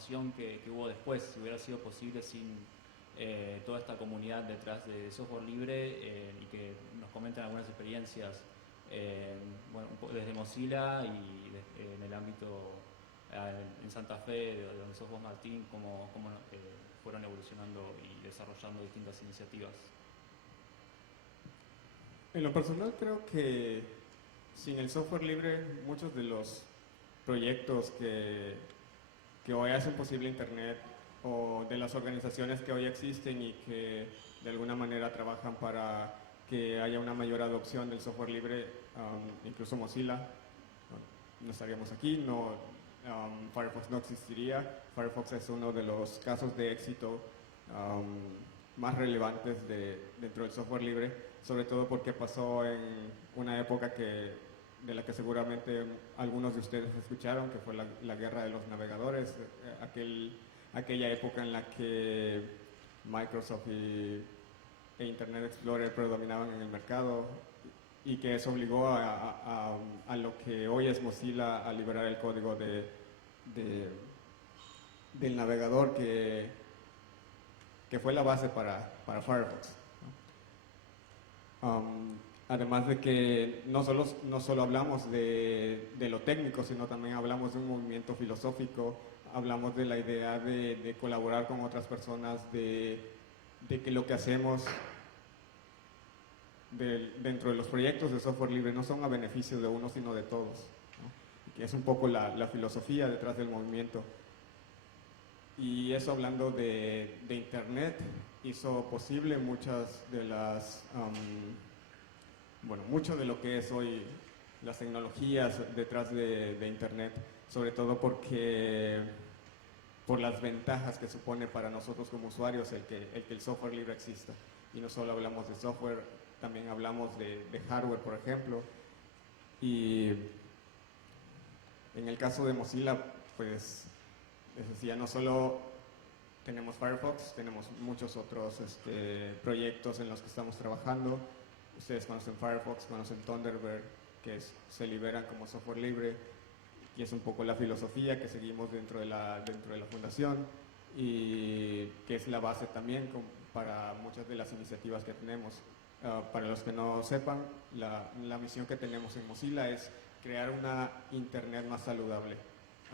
transformación que hubo después, si hubiera sido posible sin toda esta comunidad detrás de software libre, y que nos comenten algunas experiencias bueno, desde Mozilla y en el ámbito en Santa Fe, de donde sos vos, Martín, cómo fueron evolucionando y desarrollando distintas iniciativas. En lo personal creo que sin el software libre muchos de los proyectos que hoy hacen posible Internet, o de las organizaciones que hoy existen y que de alguna manera trabajan para que haya una mayor adopción del software libre, incluso Mozilla, no estaríamos aquí, Firefox no existiría. Firefox es uno de los casos de éxito más relevantes dentro del software libre, sobre todo porque pasó en una época de la que seguramente algunos de ustedes escucharon, que fue la guerra de los navegadores, aquella época en la que Microsoft e Internet Explorer predominaban en el mercado, y que eso obligó a lo que hoy es Mozilla a liberar el código del navegador que fue la base para Firefox. Además de que no solo hablamos de lo técnico, sino también hablamos de un movimiento filosófico, hablamos de la idea de colaborar con otras personas, de que lo que hacemos dentro de los proyectos de software libre no son a beneficio de uno, sino de todos, ¿no? Que es un poco la filosofía detrás del movimiento. Y eso, hablando de Internet, hizo posible muchas de las mucho de lo que es hoy las tecnologías detrás de Internet, sobre todo por las ventajas que supone para nosotros como usuarios el que el software libre exista. Y no solo hablamos de software, también hablamos de hardware, por ejemplo. Y en el caso de Mozilla, pues, les decía, no solo tenemos Firefox, tenemos muchos otros proyectos en los que estamos trabajando. Ustedes conocen Firefox, conocen Thunderbird, que se liberan como software libre, y es un poco la filosofía que seguimos dentro de la fundación, y que es la base también para muchas de las iniciativas que tenemos. Para los que no sepan, la misión que tenemos en Mozilla es crear una Internet más saludable.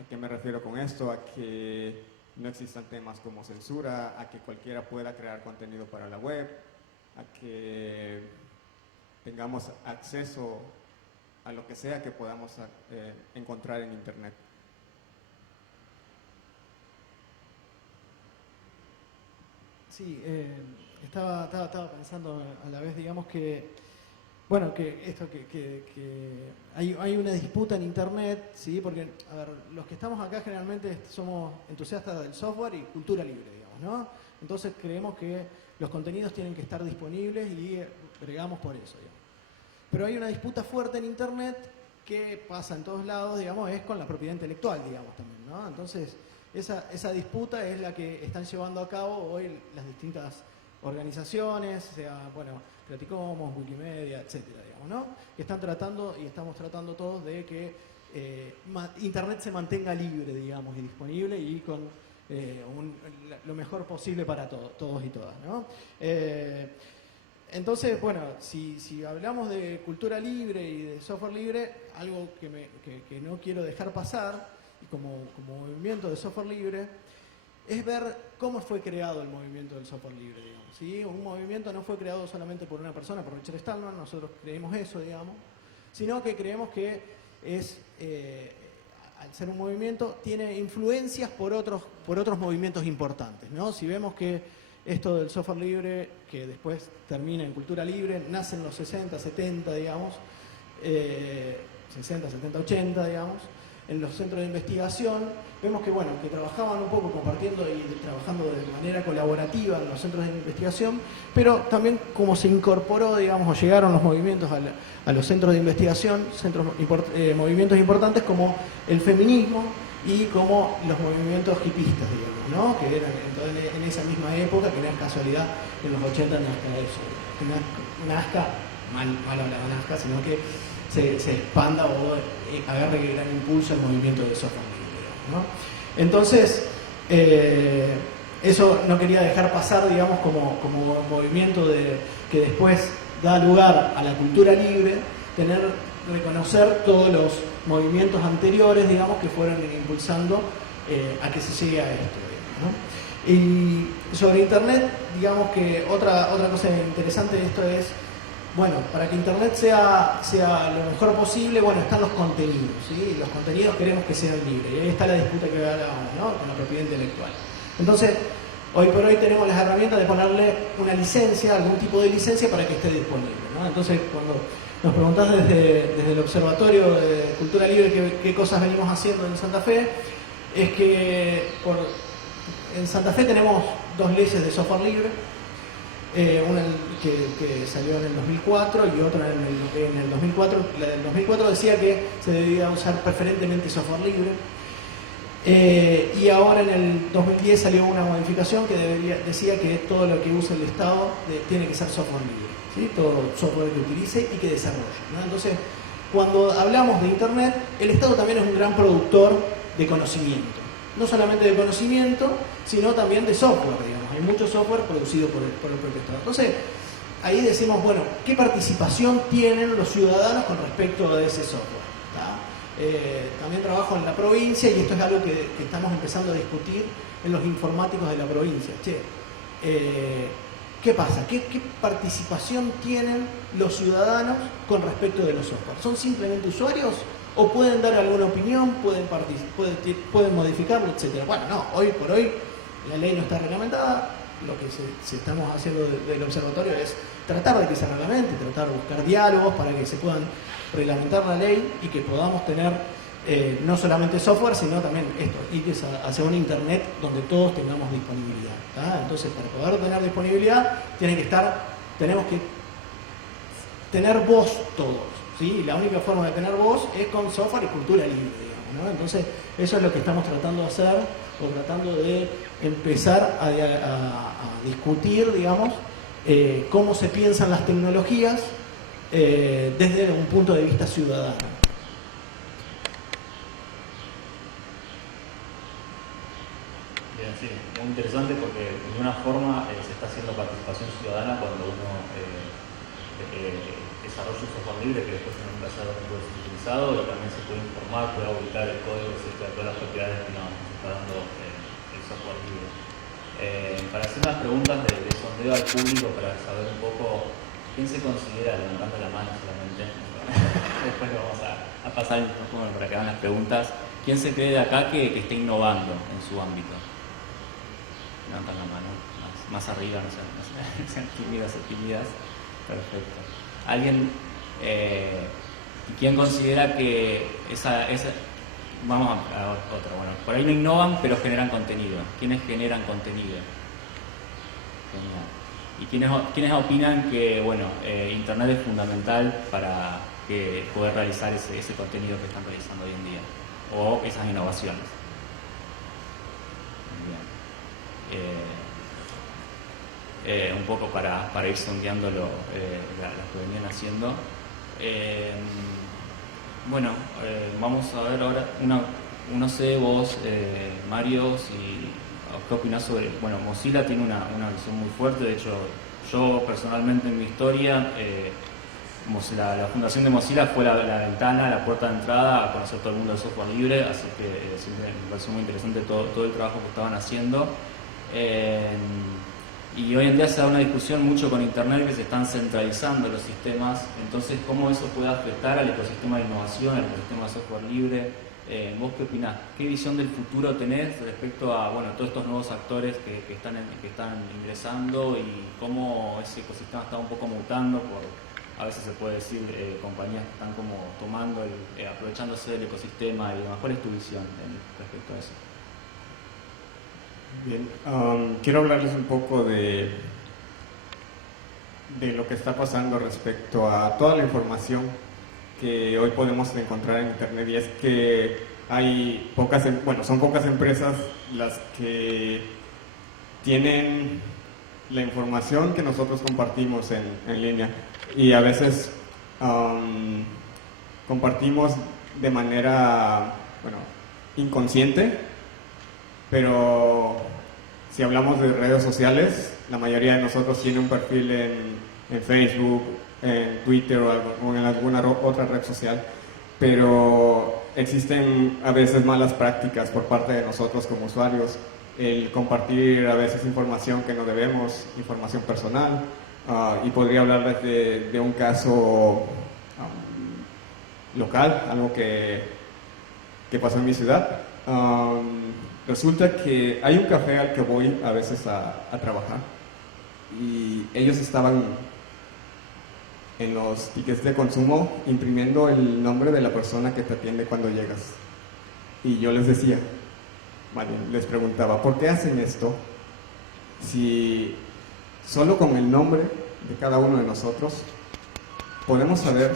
¿A qué me refiero con esto? A que no existan temas como censura, a que cualquiera pueda crear contenido para la web, a que tengamos acceso a lo que sea que podamos encontrar en Internet. Sí, estaba pensando a la vez, digamos que, bueno, que esto que hay una disputa en Internet, ¿sí? Porque, a ver, los que estamos acá generalmente somos entusiastas del software y cultura libre, digamos, ¿no? Entonces creemos que los contenidos tienen que estar disponibles y bregamos por eso, digamos. Pero hay una disputa fuerte en Internet que pasa en todos lados, digamos, es con la propiedad intelectual, digamos, también, ¿no? Entonces, esa disputa es la que están llevando a cabo hoy las distintas organizaciones, sea, bueno, Creative Commons, Wikimedia, etcétera, digamos, ¿no? Que están tratando, y estamos tratando todos, de que Internet se mantenga libre, digamos, y disponible, y con lo mejor posible para todos y todas, ¿no? Entonces, bueno, si hablamos de cultura libre y de software libre, algo que no quiero dejar pasar, y como movimiento de software libre, es ver cómo fue creado el movimiento del software libre, digamos, ¿sí? Un movimiento no fue creado solamente por una persona, por Richard Stallman, nosotros creemos eso, digamos, sino que creemos que al ser un movimiento, tiene influencias por otros movimientos importantes, ¿no? Si vemos que esto del software libre, que después termina en cultura libre, nace en los 60, 70, digamos, 60, 70, 80, digamos, en los centros de investigación, vemos que, bueno, que trabajaban un poco compartiendo y trabajando de manera colaborativa en los centros de investigación, pero también como se incorporó, digamos, o llegaron los movimientos a los centros de investigación, movimientos importantes como el feminismo y como los movimientos hipistas, digamos, ¿no? Que eran entonces, en esa misma época, que no es casualidad que en los 80 nazca eso, que nazca, mal hablado nazca, sino que se expanda o agarre gran impulso el movimiento de software libre, ¿no? Entonces, Eso no quería dejar pasar, digamos, como movimiento que después da lugar a la cultura libre, reconocer todos los movimientos anteriores, digamos, que fueron impulsando a que se llegue a esto, ¿no? Y sobre Internet, digamos que otra cosa interesante de esto es, bueno, para que Internet sea lo mejor posible, bueno, están los contenidos, ¿sí? Los contenidos queremos que sean libres, y ahí está la disputa que hablábamos, ¿no? Con la propiedad intelectual. Entonces, hoy por hoy tenemos las herramientas de ponerle una licencia, algún tipo de licencia para que esté disponible, ¿no? Entonces, cuando nos preguntás desde el Observatorio de Cultura Libre qué cosas venimos haciendo en Santa Fe, es que en Santa Fe tenemos 2 leyes de software libre, una que salió en el 2004 y otra en el 2004. La del 2004 decía que se debía usar preferentemente software libre. Y ahora en el 2010 salió una modificación que decía que todo lo que use el Estado tiene que ser software libre, ¿sí? Todo software que utilice y que desarrolle, ¿no? Entonces, cuando hablamos de Internet, el Estado también es un gran productor de conocimiento. No solamente de conocimiento, sino también de software, digamos. Hay mucho software producido por el propio Estado. Entonces, ahí decimos, bueno, ¿qué participación tienen los ciudadanos con respecto a ese software? También trabajo en la provincia y esto es algo que estamos empezando a discutir en los informáticos de la provincia. ¿Qué pasa? ¿Qué participación tienen los ciudadanos con respecto de los software? ¿Son simplemente usuarios o pueden dar alguna opinión, pueden modificarlo, etcétera? Bueno, no, hoy por hoy la ley no está reglamentada. Lo que se estamos haciendo del observatorio es tratar de que se reglamente, tratar de buscar diálogos para que se puedan reglamentar la ley y que podamos tener no solamente software, sino también ir hacia un Internet donde todos tengamos disponibilidad, ¿tá? Entonces, para poder tener disponibilidad, tenemos que tener voz todos, ¿sí? Y la única forma de tener voz es con software y cultura libre, digamos, ¿no? Entonces, eso es lo que estamos tratando de hacer, o tratando de empezar a discutir, digamos, cómo se piensan las tecnologías desde un punto de vista ciudadano. Bien, sí, muy interesante porque de una forma se está haciendo participación ciudadana cuando uno desarrolla un software libre que después en un taller puede ser utilizado y también se puede informar, puede auditar el código acerca de todas las propiedades que nos está dando el software libre. Para hacer unas preguntas de sondeo al público, para saber un poco quién se considera, levantando la mano solamente, después lo vamos a pasar el micrófono para que hagan las preguntas. ¿Quién se cree de acá que esté innovando en su ámbito? Levantan la mano, más arriba, no sean tímidas o tímidas. Perfecto. ¿Alguien, quién considera que esa vamos a otra, bueno, por ahí no innovan, pero generan contenido? ¿Quiénes generan contenido? Genial. ¿Y quiénes opinan que, bueno, Internet es fundamental para poder realizar ese contenido que están realizando hoy en día? O esas innovaciones. Bien. Un poco para ir sondeando lo que venían haciendo. Bueno, vamos a ver ahora, no sé vos, Mario, ¿qué opinás sobre...? Bueno, Mozilla tiene una visión muy fuerte. De hecho, yo personalmente en mi historia, la fundación de Mozilla fue la ventana, la puerta de entrada a conocer todo el mundo del software libre, así que me pareció muy interesante todo el trabajo que estaban haciendo. Y hoy en día se da una discusión mucho con Internet, que se están centralizando los sistemas. Entonces, ¿cómo eso puede afectar al ecosistema de innovación, al ecosistema de software libre? ¿Vos qué opinás? ¿Qué visión del futuro tenés respecto a todos estos nuevos actores que están ingresando y cómo ese ecosistema está un poco mutando por, a veces se puede decir, compañías que están como tomando, aprovechándose del ecosistema y demás? ¿Cuál es tu visión respecto a eso? Bien, quiero hablarles un poco de lo que está pasando respecto a toda la información que hoy podemos encontrar en Internet, y es que hay son pocas empresas las que tienen la información que nosotros compartimos en línea, y a veces compartimos de manera inconsciente, pero si hablamos de redes sociales, la mayoría de nosotros tiene un perfil en Facebook, en Twitter o en alguna otra red social, pero existen a veces malas prácticas por parte de nosotros como usuarios, el compartir a veces información que no debemos, información personal, y podría hablar de un caso local, algo que pasó en mi ciudad. Resulta que hay un café al que voy a veces a trabajar y ellos estaban en los tickets de consumo imprimiendo el nombre de la persona que te atiende cuando llegas. Y yo les decía, vale, les preguntaba, ¿por qué hacen esto si solo con el nombre de cada uno de nosotros podemos saber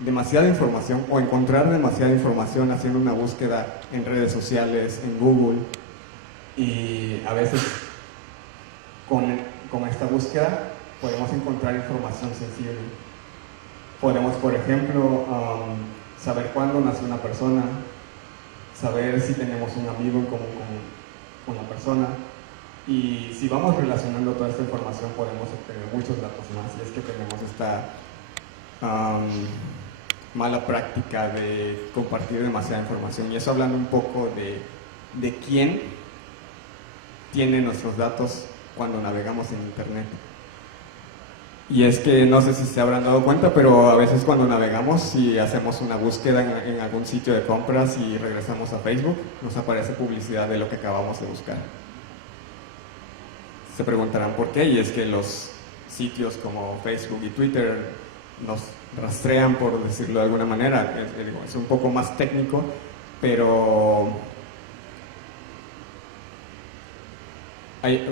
demasiada información o encontrar demasiada información haciendo una búsqueda en redes sociales, en Google? Y a veces con esta búsqueda podemos encontrar información sensible. Podemos, por ejemplo, saber cuándo nació una persona, saber si tenemos un amigo en común con la persona, y si vamos relacionando toda esta información podemos obtener muchos datos más. Y es que tenemos esta mala práctica de compartir demasiada información, y eso hablando un poco de quién tiene nuestros datos cuando navegamos en internet. Y es que no sé si se habrán dado cuenta, pero a veces cuando navegamos y hacemos una búsqueda en algún sitio de compras y regresamos a Facebook, nos aparece publicidad de lo que acabamos de buscar. Se preguntarán por qué, y es que los sitios como Facebook y Twitter nos rastrean, por decirlo de alguna manera. Es un poco más técnico, pero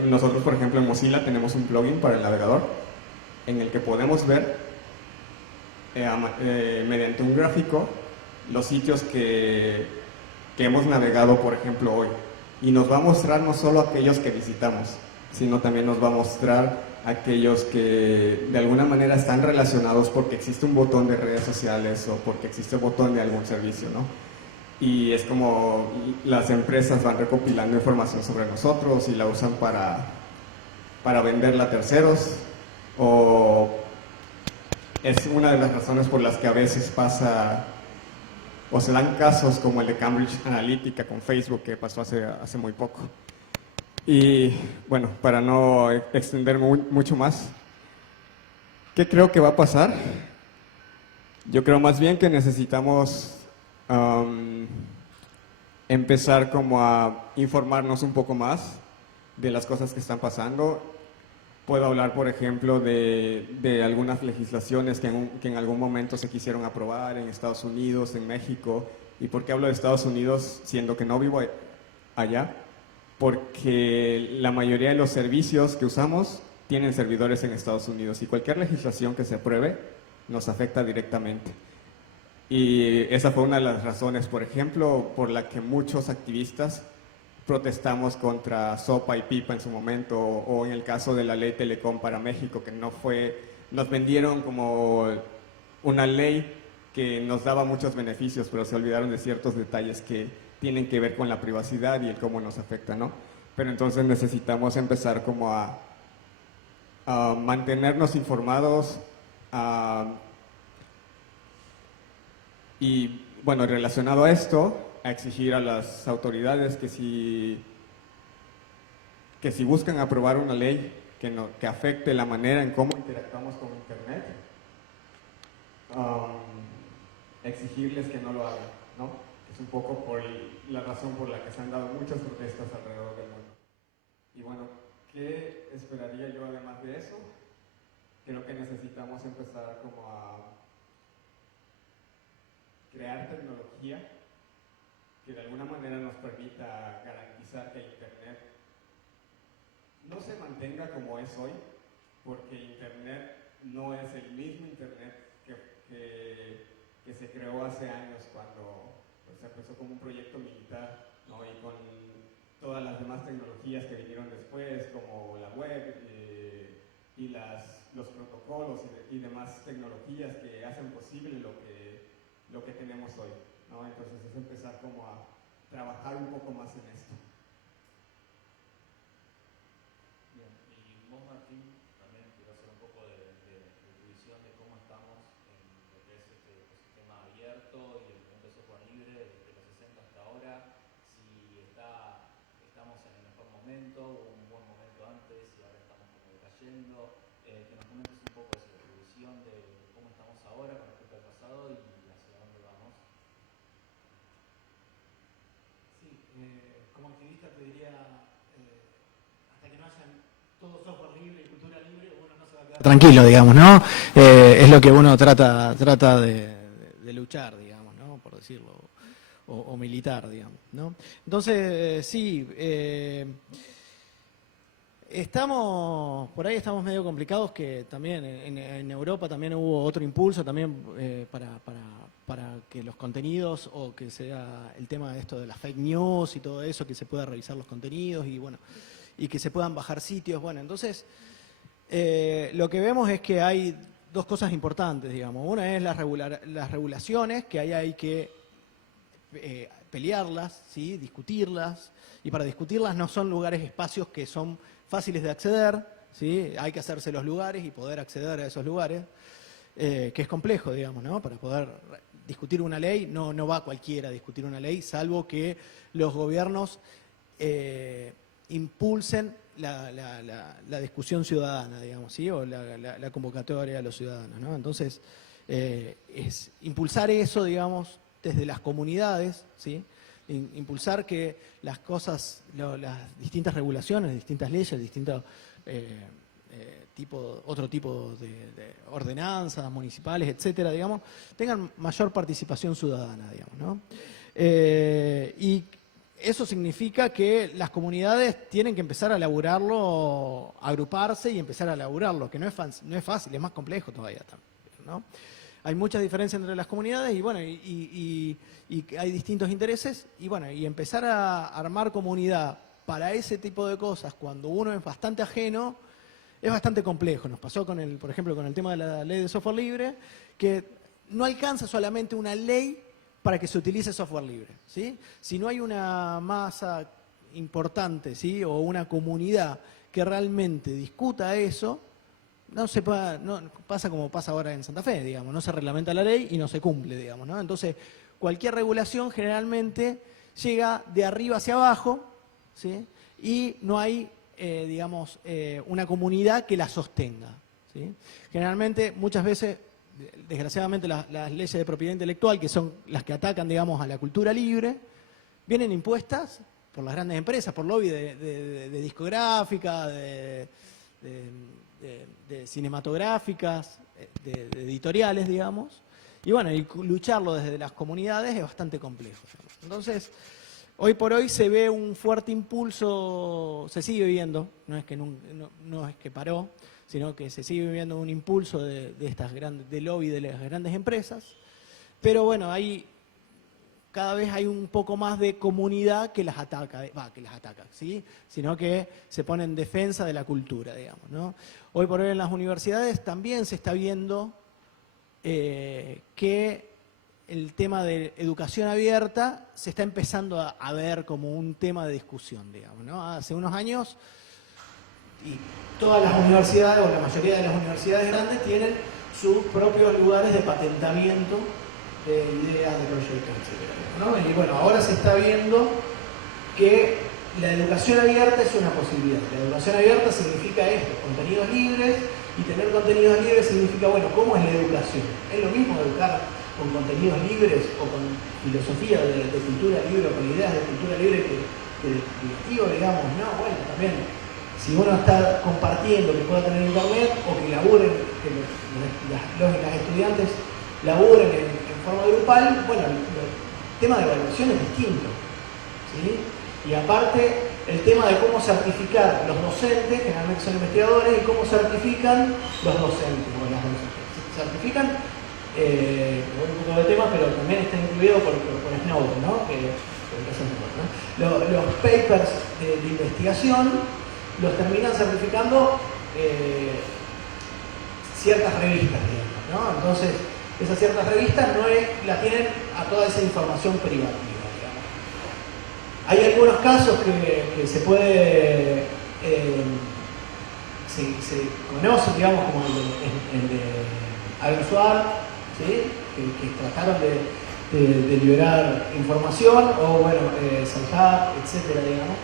nosotros, por ejemplo, en Mozilla tenemos un plugin para el navegador en el que podemos ver mediante un gráfico los sitios que hemos navegado, por ejemplo, hoy. Y nos va a mostrar no solo aquellos que visitamos, sino también nos va a mostrar aquellos que de alguna manera están relacionados porque existe un botón de redes sociales o porque existe un botón de algún servicio, ¿no? Y es como las empresas van recopilando información sobre nosotros y la usan para venderla a terceros, o es una de las razones por las que a veces pasa o se dan casos como el de Cambridge Analytica con Facebook, que pasó hace muy poco. Y bueno, para no extenderme mucho más, ¿qué creo que va a pasar? Yo creo más bien que necesitamos empezar como a informarnos un poco más de las cosas que están pasando. Puedo hablar, por ejemplo, de algunas legislaciones que en algún momento se quisieron aprobar en Estados Unidos, en México. ¿Y por qué hablo de Estados Unidos siendo que no vivo allá? Porque la mayoría de los servicios que usamos tienen servidores en Estados Unidos, y cualquier legislación que se apruebe nos afecta directamente. Y esa fue una de las razones, por ejemplo, por la que muchos activistas protestamos contra Sopa y Pipa en su momento, o en el caso de la ley Telecom para México, que nos vendieron como una ley que nos daba muchos beneficios, pero se olvidaron de ciertos detalles que tienen que ver con la privacidad y el cómo nos afecta, ¿no? Pero entonces necesitamos empezar como a mantenernos informados, y bueno, relacionado a esto, a exigir a las autoridades que si buscan aprobar una ley que afecte la manera en cómo interactuamos con Internet, exigirles que no lo hagan, ¿no? Es un poco por la razón por la que se han dado muchas protestas alrededor del mundo. Y bueno, ¿qué esperaría yo además de eso? Creo que necesitamos empezar como a crear tecnología que de alguna manera nos permita garantizar que Internet no se mantenga como es hoy, porque Internet no es el mismo Internet que se creó hace años cuando se empezó como un proyecto militar, ¿no? Y con todas las demás tecnologías que vinieron después, como la web y los protocolos y demás tecnologías que hacen posible lo que tenemos hoy, ¿no? Entonces es empezar como a trabajar un poco más en esto. Martín. También quiero hacer un poco de tu visión de cómo estamos en lo que es este ecosistema abierto y el movimiento de software libre desde los 60 hasta ahora. Si estamos en el mejor momento, hubo un buen momento antes y ahora estamos como decayendo. Que nos comentes un poco de tu visión de cómo estamos ahora con respecto al pasado y hacia dónde vamos. Sí, como activista te diría, hasta que no haya todo software libre y cultura libre, uno no se va a quedar tranquilo, digamos, ¿no? Es lo que uno trata de luchar, digamos, ¿no? Por decirlo, o militar, digamos, ¿no? Entonces, sí, por ahí estamos medio complicados, que también en Europa también hubo otro impulso también para que los contenidos, o que sea el tema de esto de las fake news y todo eso, que se pueda revisar los contenidos y bueno, y que se puedan bajar sitios. Bueno, entonces lo que vemos es que hay dos cosas importantes, digamos. Una es las regulaciones, que ahí hay que pelearlas, ¿sí? Discutirlas, y para discutirlas no son lugares, espacios que son fáciles de acceder, ¿sí? Hay que hacerse los lugares y poder acceder a esos lugares, que es complejo, digamos, ¿no? Para poder discutir una ley, no va cualquiera a discutir una ley, salvo que los gobiernos impulsen la discusión ciudadana, digamos, ¿sí? O la convocatoria a los ciudadanos, ¿no? Entonces, es impulsar eso, digamos, desde las comunidades, ¿sí? Impulsar que las cosas, las distintas regulaciones, distintas leyes, distintos otro tipo de ordenanzas municipales, etcétera, digamos, tengan mayor participación ciudadana, digamos, ¿no? Y eso significa que las comunidades tienen que empezar a elaborarlo, agruparse y empezar a elaborarlo, que no es fácil, es más complejo todavía también, ¿no? Hay muchas diferencias entre las comunidades y bueno, y hay distintos intereses, y bueno, y empezar a armar comunidad para ese tipo de cosas cuando uno es bastante ajeno es bastante complejo. Nos pasó por ejemplo, con el tema de la ley de software libre, que no alcanza solamente una ley para que se utilice software libre, ¿sí? Si no hay una masa importante, ¿sí? O una comunidad que realmente discuta eso, pasa como pasa ahora en Santa Fe, digamos, no se reglamenta la ley y no se cumple, digamos, ¿no? Entonces, cualquier regulación generalmente llega de arriba hacia abajo, ¿sí? Y no hay, digamos, una comunidad que la sostenga, ¿sí? Generalmente, muchas veces, desgraciadamente, las leyes de propiedad intelectual, que son las que atacan, digamos, a la cultura libre, vienen impuestas por las grandes empresas, por lobby de discográfica, de cinematográficas, de editoriales, digamos. Y bueno, y lucharlo desde las comunidades es bastante complejo. Entonces, hoy por hoy se ve un fuerte impulso, se sigue viendo, no es que paró, sino que se sigue viendo un impulso de lobby de las grandes empresas. Pero bueno, cada vez hay un poco más de comunidad que las ataca, ¿sí? Sino que se pone en defensa de la cultura, digamos, ¿no? Hoy por hoy en las universidades también se está viendo que el tema de educación abierta se está empezando a ver como un tema de discusión, digamos, ¿no? Hace unos años, y todas las universidades, o la mayoría de las universidades grandes, tienen sus propios lugares de patentamiento de ideas, de proyectos, etc., ¿no? Y bueno, ahora se está viendo que la educación abierta es una posibilidad. La educación abierta significa esto, contenidos libres, y tener contenidos libres significa, bueno, ¿cómo es la educación? ¿Es lo mismo educar con contenidos libres o con filosofía de cultura libre o con ideas de cultura libre que de colectivo, digamos? No, bueno, también, si uno está compartiendo que pueda tener internet o que laburen, que las estudiantes laburen en forma grupal, bueno, el tema de evaluación es distinto, ¿sí? Y aparte, el tema de cómo certificar los docentes, generalmente son investigadores, y cómo certifican los docentes o las docentes. Certifican, voy un poco de tema, pero también está incluido por Snowden, ¿no? Los papers de investigación los terminan certificando ciertas revistas, digamos, ¿no? Entonces, esas ciertas revistas la tienen a toda esa información privativa, digamos. Hay algunos casos que se puede se conoce, digamos, como el de Al-Suar, ¿sí? que trataron de liberar información, o bueno, Salhat, etcétera, digamos.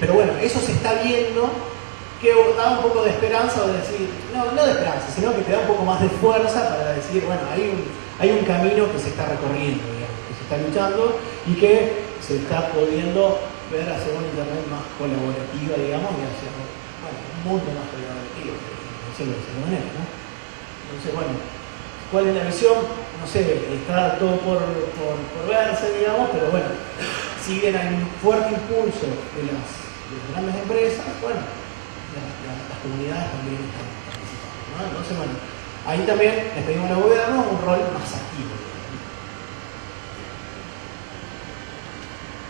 Pero bueno, eso se está viendo, que da un poco de esperanza, o de decir, no de esperanza, sino que te da un poco más de fuerza para decir, bueno, hay un camino que se está recorriendo, digamos, que se está luchando y que se está pudiendo ver hacia una internet más colaborativa, digamos, y hacia un mundo más colaborativo, decirlo de esa manera, ¿no? Entonces, bueno, ¿cuál es la visión? No sé, está todo por verse, digamos, pero bueno, si bien hay un fuerte impulso de las grandes empresas, bueno, las comunidades también están participando, ¿no? Entonces, bueno, ahí también les pedimos a los gobiernos un rol más activo.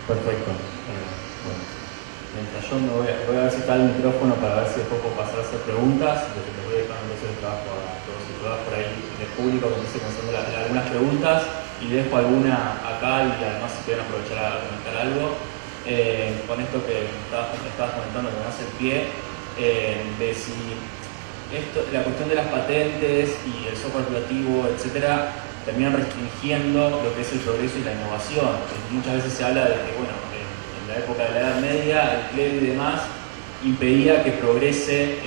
Perfecto. Bueno, mientras yo me voy a ver si está el micrófono para ver si después puedo pasar a hacer preguntas. Les voy dejando entonces el trabajo a todos y todas por ahí en el público que empiece pensando algunas preguntas y dejo alguna acá y además si quieren aprovechar a comentar algo. Con esto que estabas comentando que me hace el pie, de si la cuestión de las patentes y el software privativo, etcétera, terminan restringiendo lo que es el progreso y la innovación. Muchas veces se habla de que, bueno, en la época de la Edad Media, el clero y demás impedía que progrese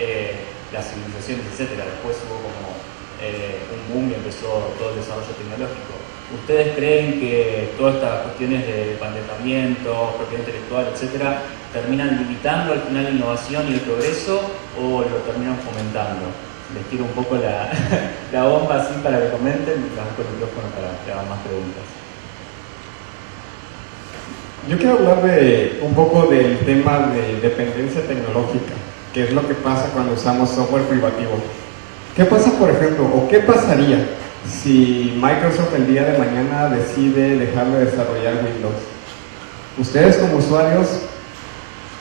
las civilizaciones, etcétera. Después hubo como un boom y empezó todo el desarrollo tecnológico. ¿Ustedes creen que todas estas cuestiones de patentamiento, propiedad intelectual, etcétera, terminan limitando al final la innovación y el progreso o lo terminan fomentando? Les tiro un poco la bomba así para que comenten y les busco el micrófono para que hagan más preguntas. Yo quiero hablar un poco del tema de dependencia tecnológica, que es lo que pasa cuando usamos software privativo. ¿Qué pasa, por ejemplo, o qué pasaría si Microsoft el día de mañana decide dejar de desarrollar Windows? Ustedes como usuarios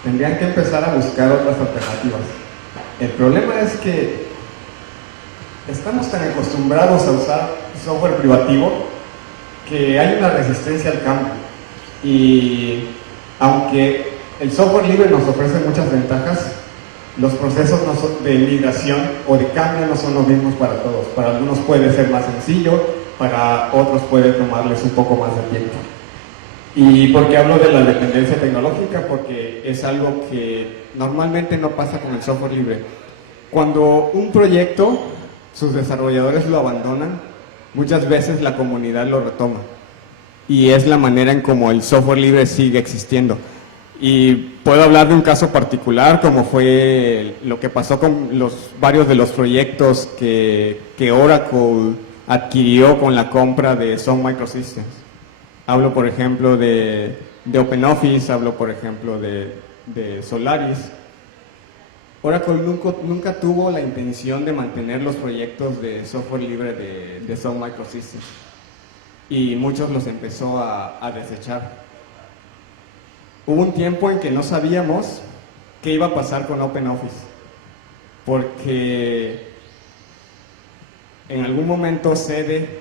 tendrían que empezar a buscar otras alternativas. El problema es que estamos tan acostumbrados a usar software privativo que hay una resistencia al cambio. Y aunque el software libre nos ofrece muchas ventajas, los procesos de migración o de cambio no son los mismos para todos. Para algunos puede ser más sencillo, para otros puede tomarles un poco más de tiempo. ¿Y por qué hablo de la dependencia tecnológica? Porque es algo que normalmente no pasa con el software libre. Cuando un proyecto, sus desarrolladores lo abandonan, muchas veces la comunidad lo retoma. Y es la manera en cómo el software libre sigue existiendo. Y puedo hablar de un caso particular, como fue lo que pasó con varios de los proyectos que Oracle adquirió con la compra de Sun Microsystems. Hablo, por ejemplo, de OpenOffice, hablo, por ejemplo, de Solaris. Oracle nunca tuvo la intención de mantener los proyectos de software libre de Sun Microsystems. Y muchos los empezó a desechar. Hubo un tiempo en que no sabíamos qué iba a pasar con OpenOffice, porque en algún momento cede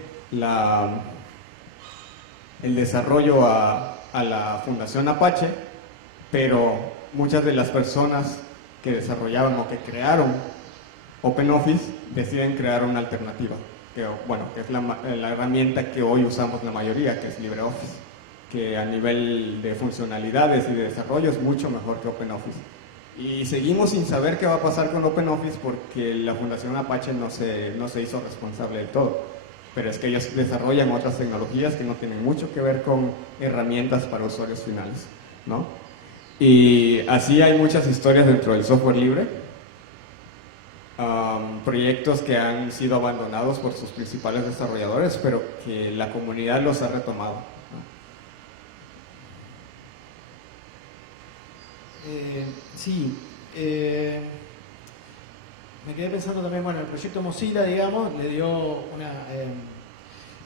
el desarrollo a la Fundación Apache, pero muchas de las personas que desarrollaban o que crearon OpenOffice deciden crear una alternativa, que es la herramienta que hoy usamos la mayoría, que es LibreOffice, que a nivel de funcionalidades y de desarrollo es mucho mejor que OpenOffice. Y seguimos sin saber qué va a pasar con OpenOffice porque la Fundación Apache no se hizo responsable del todo. Pero es que ellos desarrollan otras tecnologías que no tienen mucho que ver con herramientas para usuarios finales, ¿no? Y así hay muchas historias dentro del software libre. Proyectos que han sido abandonados por sus principales desarrolladores, pero que la comunidad los ha retomado. Sí, me quedé pensando también, bueno, el proyecto Mozilla, digamos, le dio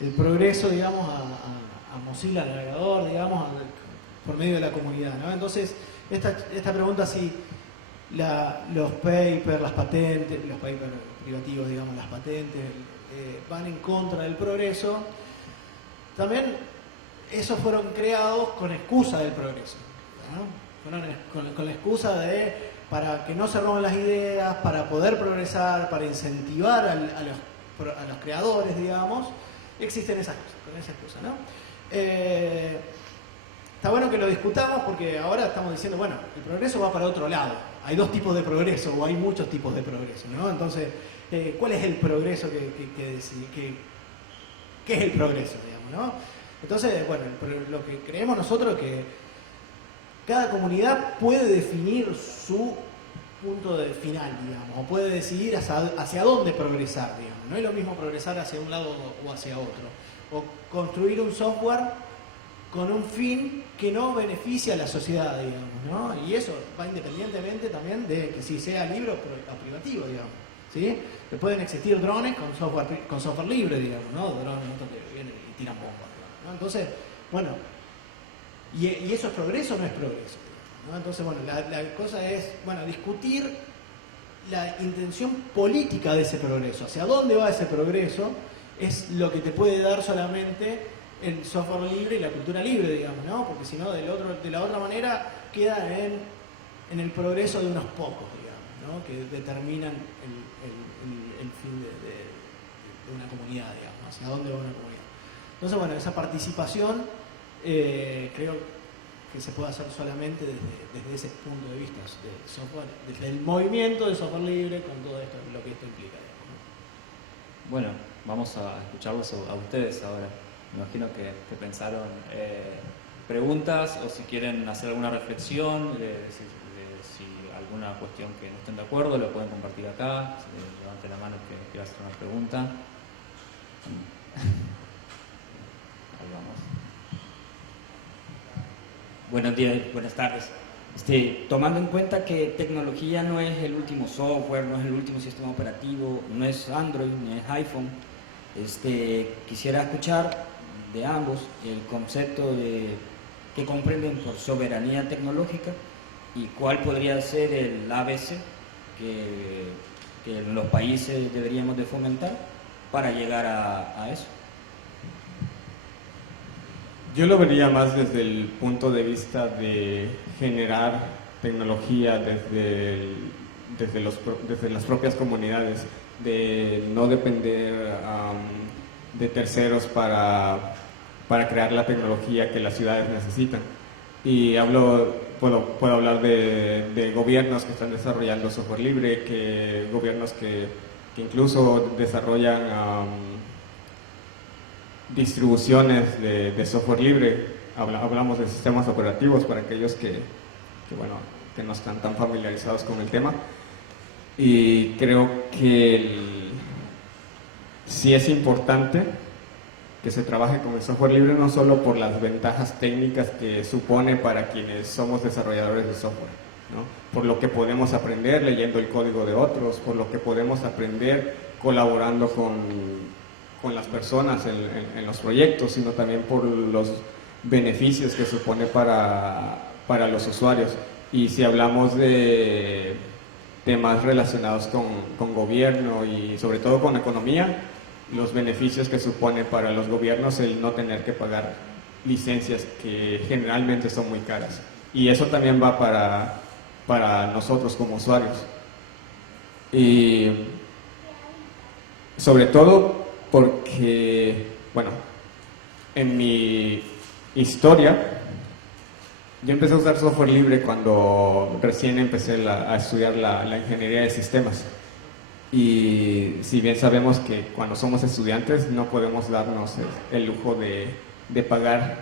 el progreso, digamos, a Mozilla, al navegador, digamos, por medio de la comunidad, ¿no? Entonces, esta pregunta si los papers, las patentes, los papers privativos, digamos, las patentes, van en contra del progreso, también esos fueron creados con excusa del progreso, ¿no? Con la excusa de para que no se roben las ideas, para poder progresar, para incentivar a los creadores, digamos, existen esas cosas, con esa excusa, ¿no? Está bueno que lo discutamos porque ahora estamos diciendo, bueno, el progreso va para otro lado. Hay dos tipos de progreso o hay muchos tipos de progreso, ¿no? Entonces, ¿cuál es el progreso qué es el progreso, digamos, ¿no? Entonces, bueno, lo que creemos nosotros es que cada comunidad puede definir su punto de final, digamos, o puede decidir hacia dónde progresar, digamos. No es lo mismo progresar hacia un lado o hacia otro. O construir un software con un fin que no beneficia a la sociedad, digamos, ¿no? Y eso va independientemente también de que si sea libre o privativo, digamos, ¿sí? Que pueden existir drones con software libre, digamos, ¿no? Drones que vienen y tiran bombas, ¿no? Entonces, bueno, y eso es progreso o no es progreso, ¿no? Entonces, bueno, la cosa es, bueno, discutir la intención política de ese progreso, hacia dónde va ese progreso, es lo que te puede dar solamente el software libre y la cultura libre, digamos, ¿no? Porque si no, de la otra manera queda en el progreso de unos pocos, digamos, ¿no? Que determinan el fin de una comunidad, digamos, hacia dónde va una comunidad. Entonces, bueno, esa participación creo que se puede hacer solamente desde ese punto de vista, de software, desde el movimiento de software libre con todo esto, lo que esto implica, digamos, ¿no? Bueno, vamos a escucharlos a ustedes ahora. Me imagino que pensaron preguntas o si quieren hacer alguna reflexión, si alguna cuestión que no estén de acuerdo, lo pueden compartir acá. Levanten la mano que quiera hacer una pregunta. Ahí vamos. Buenos días, buenas tardes. Tomando en cuenta que tecnología no es el último software, no es el último sistema operativo, no es Android, ni es iPhone, quisiera escuchar de ambos el concepto que comprenden por soberanía tecnológica y cuál podría ser el ABC que los países deberíamos de fomentar para llegar a eso. Yo lo vería más desde el punto de vista de generar tecnología desde las propias comunidades, de no depender de terceros para crear la tecnología que las ciudades necesitan. Y puedo hablar de gobiernos que están desarrollando software libre, gobiernos que incluso desarrollan distribuciones de software libre. Hablamos de sistemas operativos para aquellos que no están tan familiarizados con el tema. Y creo que sí es importante que se trabaje con el software libre, no solo por las ventajas técnicas que supone para quienes somos desarrolladores de software, ¿no? Por lo que podemos aprender leyendo el código de otros, por lo que podemos aprender colaborando con las personas en los proyectos, sino también por los beneficios que supone para los usuarios. Y si hablamos de temas relacionados con gobierno y sobre todo con economía, los beneficios que supone para los gobiernos el no tener que pagar licencias que generalmente son muy caras. Y eso también va para nosotros como usuarios. Y sobre todo porque, bueno, en mi historia, yo empecé a usar software libre cuando recién empecé a estudiar la ingeniería de sistemas. Y si bien sabemos que cuando somos estudiantes no podemos darnos el lujo de pagar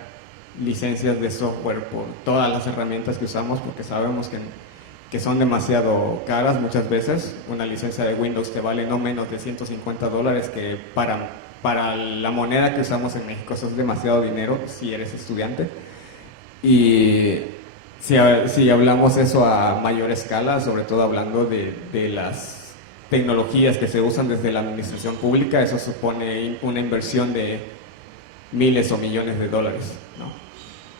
licencias de software por todas las herramientas que usamos, porque sabemos que son demasiado caras muchas veces. Una licencia de Windows te vale no menos de $150, que para la moneda que usamos en México eso es demasiado dinero si eres estudiante. Y si hablamos eso a mayor escala, sobre todo hablando de las tecnologías que se usan desde la administración pública, eso supone una inversión de miles o millones de dólares, ¿no?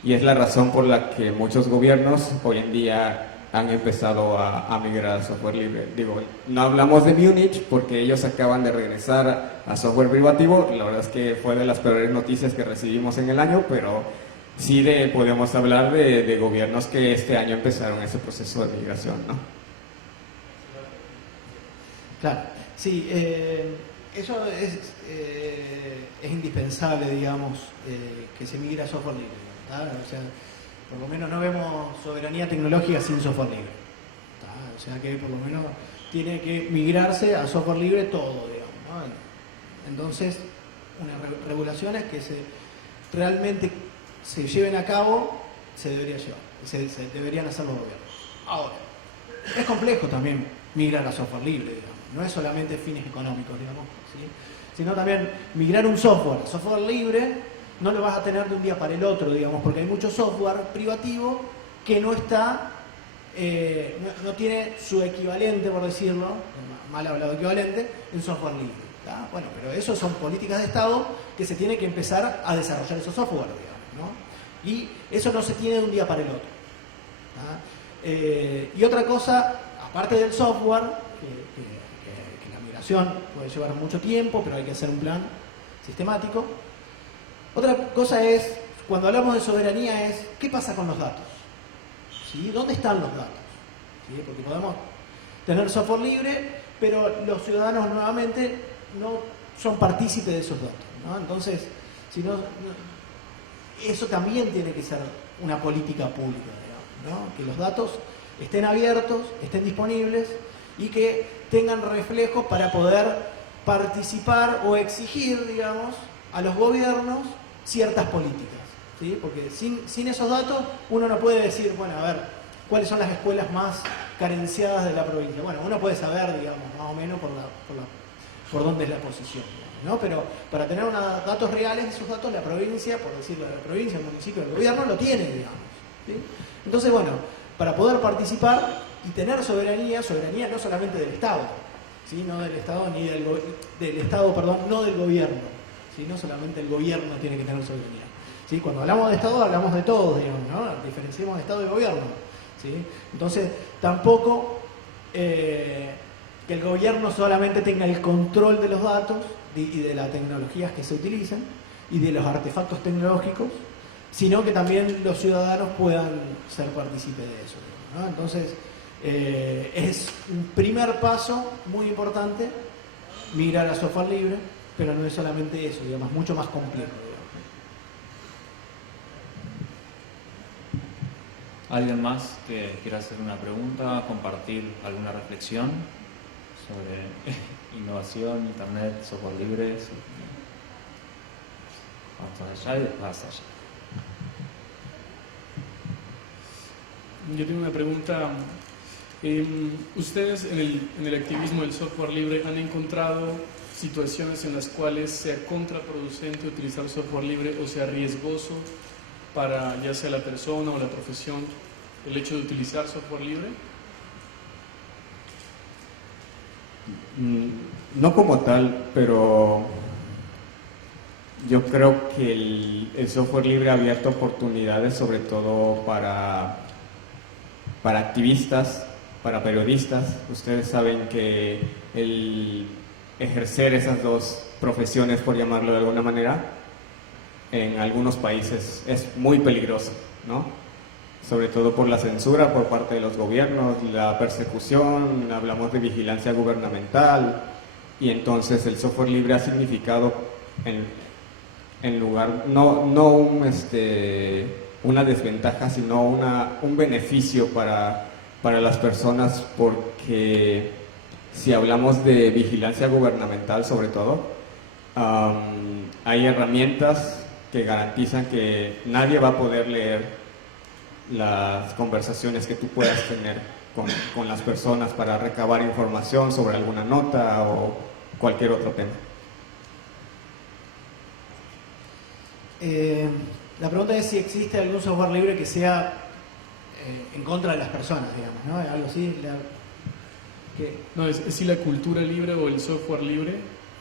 Y es la razón por la que muchos gobiernos hoy en día han empezado a migrar a software libre. Digo, no hablamos de Múnich porque ellos acaban de regresar a software privativo. La verdad es que fue de las peores noticias que recibimos en el año, pero sí podemos hablar de gobiernos que este año empezaron ese proceso de migración, ¿no? Claro, sí, eso es indispensable, digamos, que se migre a software libre, ¿tá? O sea, por lo menos no vemos soberanía tecnológica sin software libre, ¿tá? O sea que por lo menos tiene que migrarse a software libre todo, digamos, ¿no? Entonces, unas regulaciones que realmente se lleven a cabo se deberían hacer los gobiernos. Ahora, es complejo también migrar a software libre, digamos. No es solamente fines económicos, digamos, ¿sí? Sino también migrar un software libre, no lo vas a tener de un día para el otro, digamos, porque hay mucho software privativo que no está, no tiene su equivalente, por decirlo, mal hablado equivalente, en software libre. ¿Tá? Bueno, pero eso son políticas de Estado que se tiene que empezar a desarrollar esos software, digamos, ¿no? Y eso no se tiene de un día para el otro. ¿Tá? Y otra cosa, aparte del software, que la migración puede llevar mucho tiempo, pero hay que hacer un plan sistemático. Otra cosa es, cuando hablamos de soberanía, es ¿qué pasa con los datos? ¿Sí? ¿Dónde están los datos? ¿Sí? Porque podemos tener software libre, pero los ciudadanos nuevamente no son partícipes de esos datos, ¿no? Entonces, si no, eso también tiene que ser una política pública, digamos, ¿no? Que los datos estén abiertos, estén disponibles y que tengan reflejos para poder participar o exigir, digamos, a los gobiernos ciertas políticas, ¿sí? Porque sin esos datos uno no puede decir, bueno, a ver, ¿cuáles son las escuelas más carenciadas de la provincia? Bueno, uno puede saber, digamos, más o menos por dónde es la posición, ¿no? Pero para tener datos reales, esos datos la provincia, por decirlo, la provincia, el municipio, el gobierno lo tiene, digamos, ¿sí? Entonces, bueno, para poder participar y tener soberanía no solamente del Estado, ¿sí? No del Estado ni del Estado, perdón, no del gobierno, ¿sí? No solamente el gobierno tiene que tener soberanía, ¿sí? Cuando hablamos de Estado hablamos de todos, digamos, ¿no? Diferenciamos de Estado y gobierno, ¿sí? Entonces, tampoco que el gobierno solamente tenga el control de los datos y de las tecnologías que se utilizan y de los artefactos tecnológicos, sino que también los ciudadanos puedan ser partícipes de eso, ¿no? Entonces, es un primer paso muy importante migrar a software libre, pero no es solamente eso, digamos, mucho más complejo, digamos. ¿Alguien más que quiera hacer una pregunta, compartir alguna reflexión sobre innovación, internet, software libre? Vamos allá y después allá. Yo tengo una pregunta. ¿Ustedes en el activismo del software libre han encontrado situaciones en las cuales sea contraproducente utilizar software libre o sea riesgoso para ya sea la persona o la profesión el hecho de utilizar software libre? No como tal, pero yo creo que el software libre ha abierto oportunidades, sobre todo para activistas, para periodistas. Ustedes saben que el ejercer esas dos profesiones, por llamarlo de alguna manera, en algunos países es muy peligroso, ¿no? Sobre todo por la censura por parte de los gobiernos, la persecución, hablamos de vigilancia gubernamental, y entonces el software libre ha significado en lugar, no una desventaja, sino un beneficio para las personas, porque si hablamos de vigilancia gubernamental sobre todo, hay herramientas que garantizan que nadie va a poder leer las conversaciones que tú puedas tener con las personas para recabar información sobre alguna nota o cualquier otro tema. La pregunta es si existe algún software libre que sea en contra de las personas, digamos, ¿no? Algo así. No, es si la cultura libre o el software libre,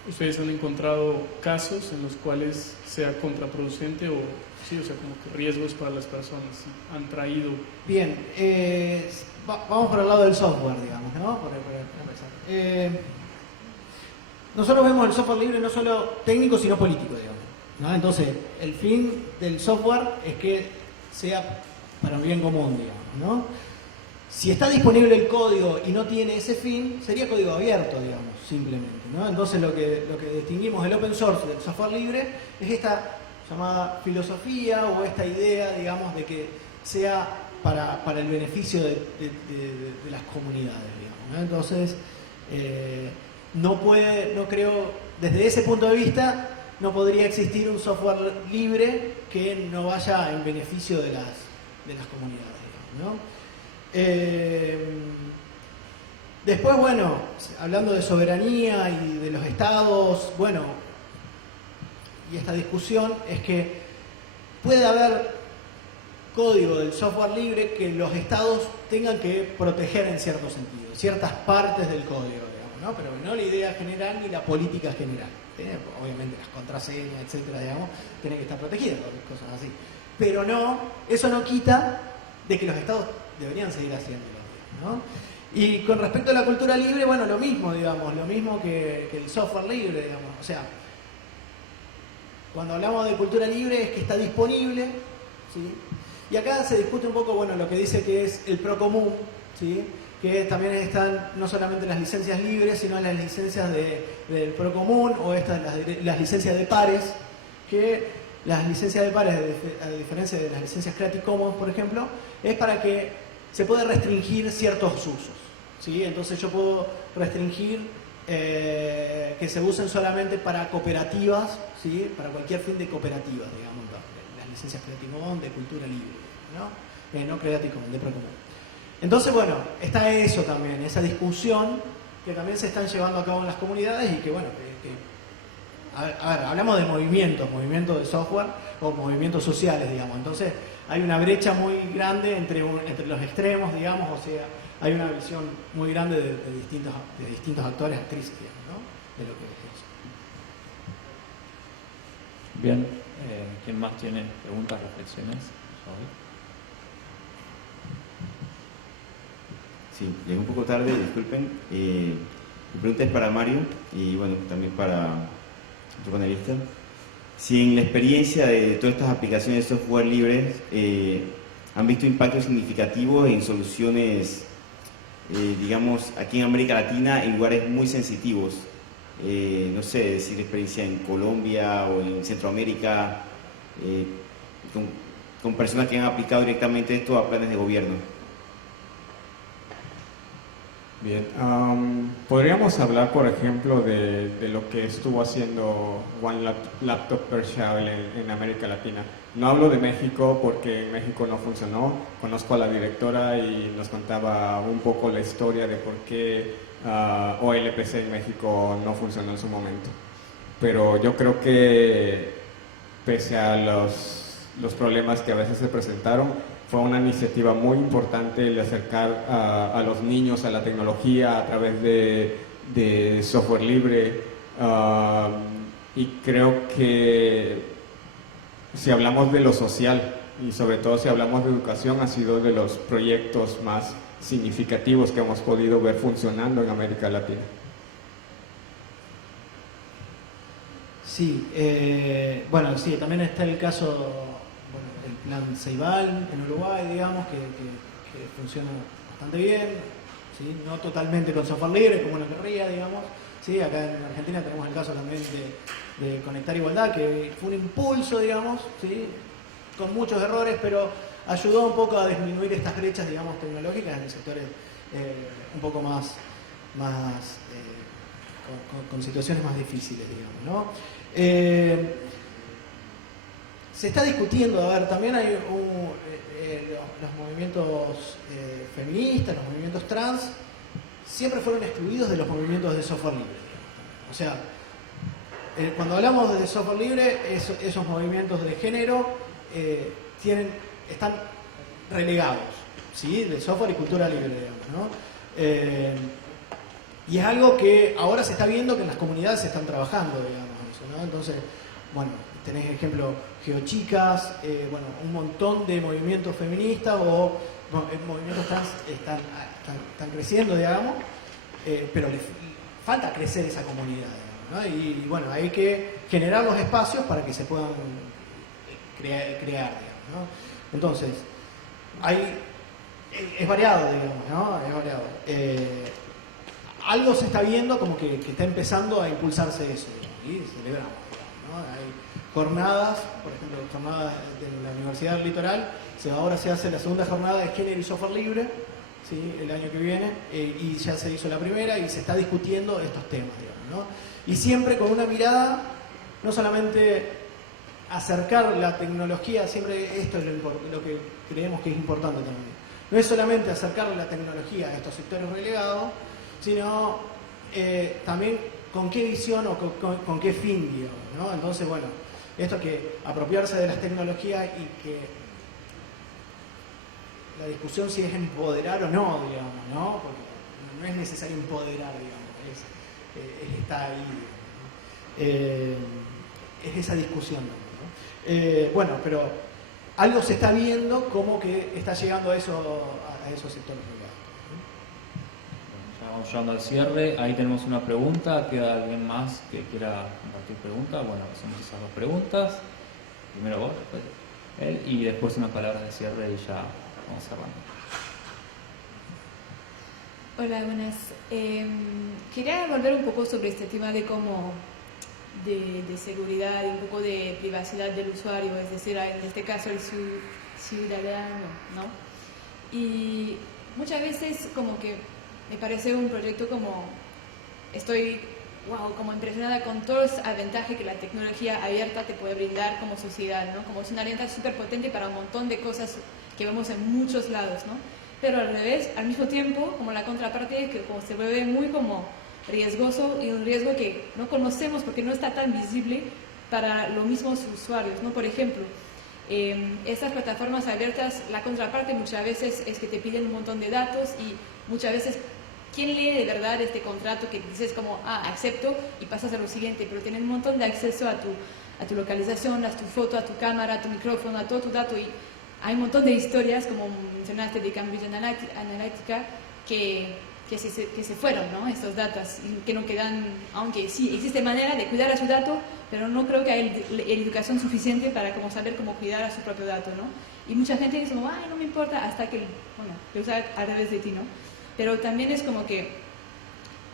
¿ustedes han encontrado casos en los cuales sea contraproducente o sí, o sea, como que riesgos para las personas han traído? Bien, vamos por el lado del software, digamos, ¿no? Por empezar. Nosotros vemos el software libre no solo técnico, sino político, digamos, ¿no? Entonces, el fin del software es que sea para un bien común, digamos, ¿no? Si está disponible el código y no tiene ese fin, sería código abierto, digamos, simplemente, ¿no? Entonces lo que distinguimos del open source del software libre es esta llamada filosofía o esta idea, digamos, de que sea para el beneficio de las comunidades, digamos, ¿no? Entonces, no creo, desde ese punto de vista, no podría existir un software libre que no vaya en beneficio de las comunidades, digamos, ¿no? Después, bueno, hablando de soberanía y de los estados, bueno, y esta discusión es que puede haber código del software libre que los estados tengan que proteger en cierto sentido, ciertas partes del código, digamos, ¿no? Pero no la idea general ni la política general. Obviamente las contraseñas, etcétera, digamos, tienen que estar protegidas, cosas así. Pero no, eso no quita de que los estados deberían seguir haciéndolo, ¿no? Y con respecto a la cultura libre, bueno, lo mismo, digamos, lo mismo que el software libre, digamos. O sea, cuando hablamos de cultura libre es que está disponible, ¿sí? Y acá se discute un poco, bueno, lo que dice que es el procomún, ¿sí? Que también están no solamente las licencias libres, sino las licencias del procomún o las licencias de pares, que las licencias de pares, a diferencia de las licencias Creative Commons, por ejemplo, es para que se pueda restringir ciertos usos, ¿sí? Entonces yo puedo restringir que se usen solamente para cooperativas, ¿sí? Para cualquier fin de cooperativas, digamos, las licencias Creative Commons de cultura libre, ¿no? No Creative Commons, de procomún. Entonces, bueno, está eso también, esa discusión que también se están llevando a cabo en las comunidades y que, bueno, a ver, hablamos de movimientos de software o movimientos sociales, digamos. Entonces, hay una brecha muy grande entre los extremos, digamos, o sea, hay una visión muy grande de distintos actores, actrices, digamos, ¿no? De lo que es eso. Bien, ¿quién más tiene preguntas, reflexiones? Sí, llegué un poco tarde, disculpen. Mi pregunta es para Mario y bueno, también para otro panelista. Si en la experiencia de todas estas aplicaciones de software libres han visto impactos significativos en soluciones, digamos, aquí en América Latina, en lugares muy sensitivos. No sé, decir experiencia en Colombia o en Centroamérica, con personas que han aplicado directamente esto a planes de gobierno. Bien, podríamos hablar, por ejemplo, de lo que estuvo haciendo One Laptop Per Child en América Latina. No hablo de México porque en México no funcionó. Conozco a la directora y nos contaba un poco la historia de por qué OLPC en México no funcionó en su momento. Pero yo creo que pese a los problemas que a veces se presentaron, fue una iniciativa muy importante el acercar a los niños a la tecnología a través de software libre, y creo que si hablamos de lo social y sobre todo si hablamos de educación, ha sido de los proyectos más significativos que hemos podido ver funcionando en América Latina. Sí, bueno, sí, también está el caso, el plan Ceibal en Uruguay, digamos, que funciona bastante bien, ¿sí? No totalmente con software libre, como uno querría, digamos. ¿Sí? Acá en Argentina tenemos el caso también de Conectar Igualdad, que fue un impulso, digamos, ¿sí? Con muchos errores, pero ayudó un poco a disminuir estas brechas, digamos, tecnológicas en sectores un poco más con situaciones más difíciles, digamos, ¿no? Se está discutiendo, a ver, también hay los movimientos feministas, los movimientos trans, siempre fueron excluidos de los movimientos de software libre. O sea, cuando hablamos de software libre, esos movimientos de género están relegados, ¿sí? De software y cultura libre, digamos, ¿no? Y es algo que ahora se está viendo que en las comunidades se están trabajando, digamos, eso, ¿no? Entonces, bueno, tenés ejemplo Geochicas, bueno, un montón de movimientos feministas o movimientos trans están creciendo, digamos, pero le falta crecer esa comunidad, digamos, ¿no? Y bueno, hay que generar los espacios para que se puedan crear, digamos, ¿no? Entonces, hay es variado, digamos, ¿no? Es variado. Algo se está viendo como que está empezando a impulsarse eso, digamos, y celebramos, ¿no? Hay jornadas, por ejemplo, jornadas de la Universidad del Litoral, ahora se hace la segunda jornada de género y software libre, ¿sí? El año que viene, y ya se hizo la primera y se está discutiendo estos temas, digamos, ¿no? Y siempre con una mirada, no solamente acercar la tecnología, siempre esto es lo que creemos que es importante también. No es solamente acercar la tecnología a estos sectores relegados, sino también con qué visión o con qué fin, digamos, ¿no? Entonces, bueno, esto que apropiarse de las tecnologías y que la discusión si es empoderar o no, digamos, ¿no? Porque no es necesario empoderar, digamos, está ahí, digamos, ¿no? Es esa discusión, ¿no? Bueno, pero algo se está viendo como que está llegando a esos sectores relegados, ¿no? Ya vamos llegando al cierre, ahí tenemos una pregunta, ¿queda alguien más que quiera compartir pregunta? Bueno, hacemos esas dos preguntas, primero vos, después él, y después unas palabras de cierre y ya vamos cerrando. Hola, buenas. Quería volver un poco sobre este tema de cómo de seguridad y un poco de privacidad del usuario, es decir, en este caso el ciudadano, ¿no? Y muchas veces como que me parece un proyecto como estoy como impresionada con todos los avantajes que la tecnología abierta te puede brindar como sociedad, ¿no? Como es una herramienta súper potente para un montón de cosas que vemos en muchos lados, ¿no? Pero al revés, al mismo tiempo, como la contraparte es que como se vuelve muy como riesgoso y un riesgo que no conocemos porque no está tan visible para los mismos usuarios, ¿no? Por ejemplo, estas plataformas abiertas, la contraparte muchas veces es que te piden un montón de datos y muchas veces ¿quién lee de verdad este contrato que dices como, acepto y pasas a lo siguiente? Pero tienen un montón de acceso a tu localización, a tu foto, a tu cámara, a tu micrófono, a todo tu dato y hay un montón de historias, como mencionaste, de Cambridge Analytica, que se fueron, ¿no? Estos datos y que no quedan, aunque sí existe manera de cuidar a su dato, pero no creo que hay educación suficiente para como saber cómo cuidar a su propio dato, ¿no? Y mucha gente dice, no me importa, hasta que, lo usa al revés de ti, ¿no? Pero también es como que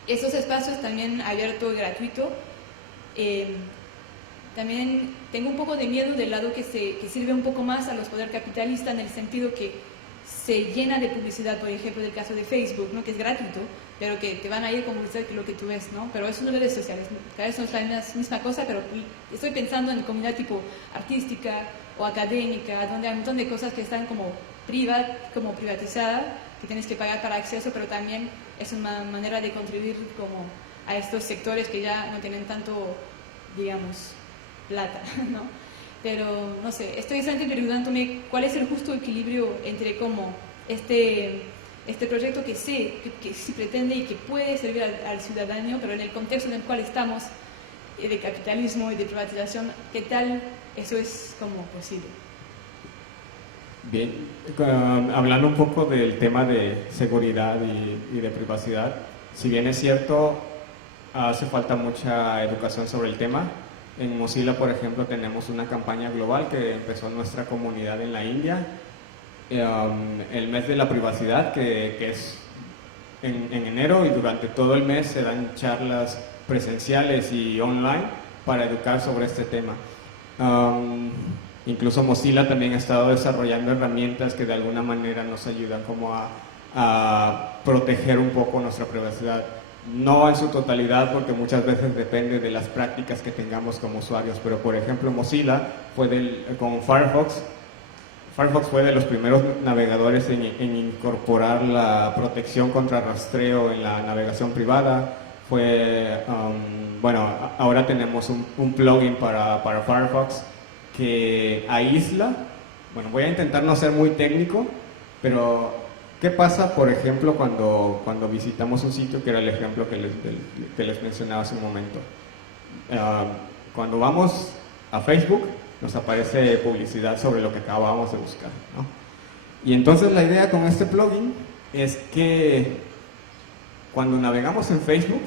esos espacios también abierto y gratuito, también tengo un poco de miedo del lado que sirve un poco más a los poderes capitalistas en el sentido que se llena de publicidad, por ejemplo, del caso de Facebook, ¿no? Que es gratuito, pero que te van a ir con publicidad que lo que tú ves, ¿no? Pero es una de redes sociales, cada vez no es la misma cosa, pero estoy pensando en comunidad tipo artística o académica, donde hay un montón de cosas que están como privatizadas, que tienes que pagar para acceso, pero también es una manera de contribuir como a estos sectores que ya no tienen tanto, digamos, plata, ¿no? Pero, no sé, estoy solamente preguntándome cuál es el justo equilibrio entre cómo este proyecto que sé que sí pretende y que puede servir al ciudadano, pero en el contexto en el cual estamos, de capitalismo y de privatización, ¿qué tal eso es como posible? Bien, hablando un poco del tema de seguridad y de privacidad, si bien es cierto, hace falta mucha educación sobre el tema. En Mozilla, por ejemplo, tenemos una campaña global que empezó en nuestra comunidad en la India, el mes de la privacidad, que es en enero, y durante todo el mes se dan charlas presenciales y online para educar sobre este tema. Incluso Mozilla también ha estado desarrollando herramientas que de alguna manera nos ayudan como a proteger un poco nuestra privacidad. No en su totalidad, porque muchas veces depende de las prácticas que tengamos como usuarios, pero por ejemplo Mozilla con Firefox fue de los primeros navegadores en incorporar la protección contra rastreo en la navegación privada. Ahora tenemos un plugin para Firefox que aísla. Bueno, voy a intentar no ser muy técnico, pero ¿qué pasa, por ejemplo, cuando visitamos un sitio, que era el ejemplo que les mencionaba hace un momento? Cuando vamos a Facebook, nos aparece publicidad sobre lo que acabamos de buscar, ¿no? Y entonces la idea con este plugin es que cuando navegamos en Facebook,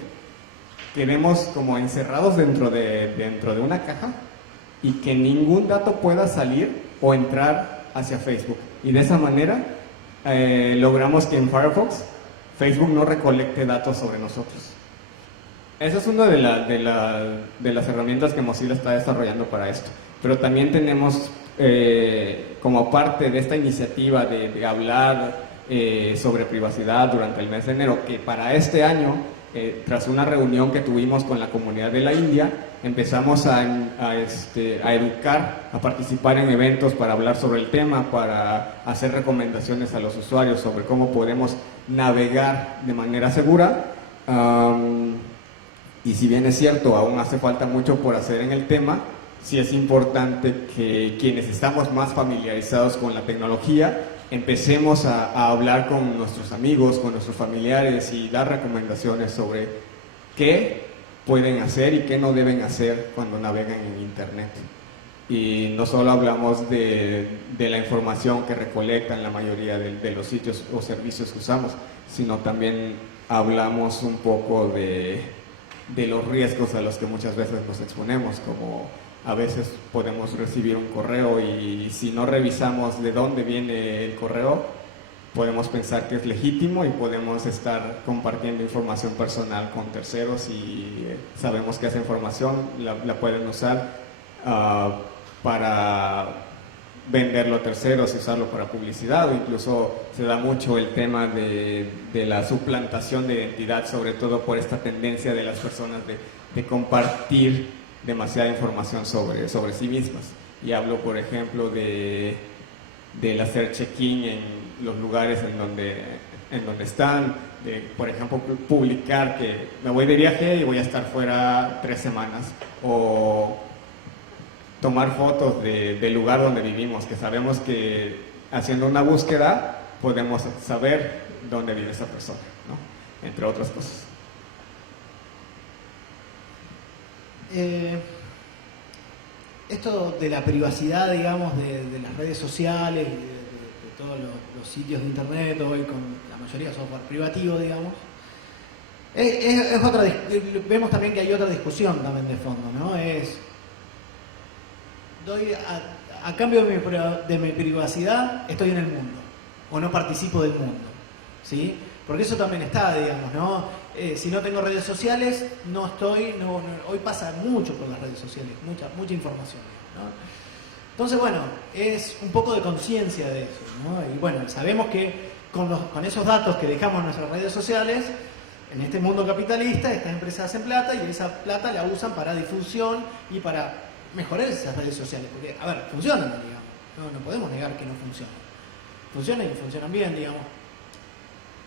quedemos como encerrados dentro de una caja y que ningún dato pueda salir o entrar hacia Facebook. Y de esa manera logramos que en Firefox Facebook no recolecte datos sobre nosotros. Esa es una de las herramientas que Mozilla está desarrollando para esto. Pero también tenemos, como parte de esta iniciativa de hablar sobre privacidad durante el mes de enero, que para este año, tras una reunión que tuvimos con la comunidad de la India, empezamos a educar, a participar en eventos para hablar sobre el tema, para hacer recomendaciones a los usuarios sobre cómo podemos navegar de manera segura. Y si bien es cierto, aún hace falta mucho por hacer en el tema, sí es importante que quienes estamos más familiarizados con la tecnología empecemos a hablar con nuestros amigos, con nuestros familiares y dar recomendaciones sobre qué pueden hacer y qué no deben hacer cuando navegan en Internet. Y no solo hablamos de la información que recolectan la mayoría de los sitios o servicios que usamos, sino también hablamos un poco de los riesgos a los que muchas veces nos exponemos, como a veces podemos recibir un correo y si no revisamos de dónde viene el correo, podemos pensar que es legítimo y podemos estar compartiendo información personal con terceros y sabemos que esa información la pueden usar para venderlo a terceros y usarlo para publicidad, o incluso se da mucho el tema de la suplantación de identidad, sobre todo por esta tendencia de las personas de compartir demasiada información sobre sí mismas. Y hablo, por ejemplo, del hacer check-in en los lugares en donde están, de, por ejemplo, publicar que me voy de viaje y voy a estar fuera 3 semanas, o tomar fotos del lugar donde vivimos, que sabemos que haciendo una búsqueda podemos saber dónde vive esa persona, ¿no? Entre otras cosas. Esto de la privacidad, digamos, de las redes sociales, de todos los sitios de internet, hoy con la mayoría software privativo, digamos, es otra, vemos también que hay otra discusión también de fondo, ¿no? Doy a cambio de mi privacidad, estoy en el mundo, o no participo del mundo, ¿sí? Porque eso también está, digamos, ¿no? Si no tengo redes sociales, hoy pasa mucho por las redes sociales, mucha información, ¿no? Entonces, bueno, es un poco de conciencia de eso, ¿no? Y bueno, sabemos que con esos datos que dejamos en nuestras redes sociales, en este mundo capitalista, estas empresas hacen plata y esa plata la usan para difusión y para mejorar esas redes sociales. Porque, a ver, funcionan, digamos, no podemos negar que no funcionan. Funcionan y funcionan bien, digamos,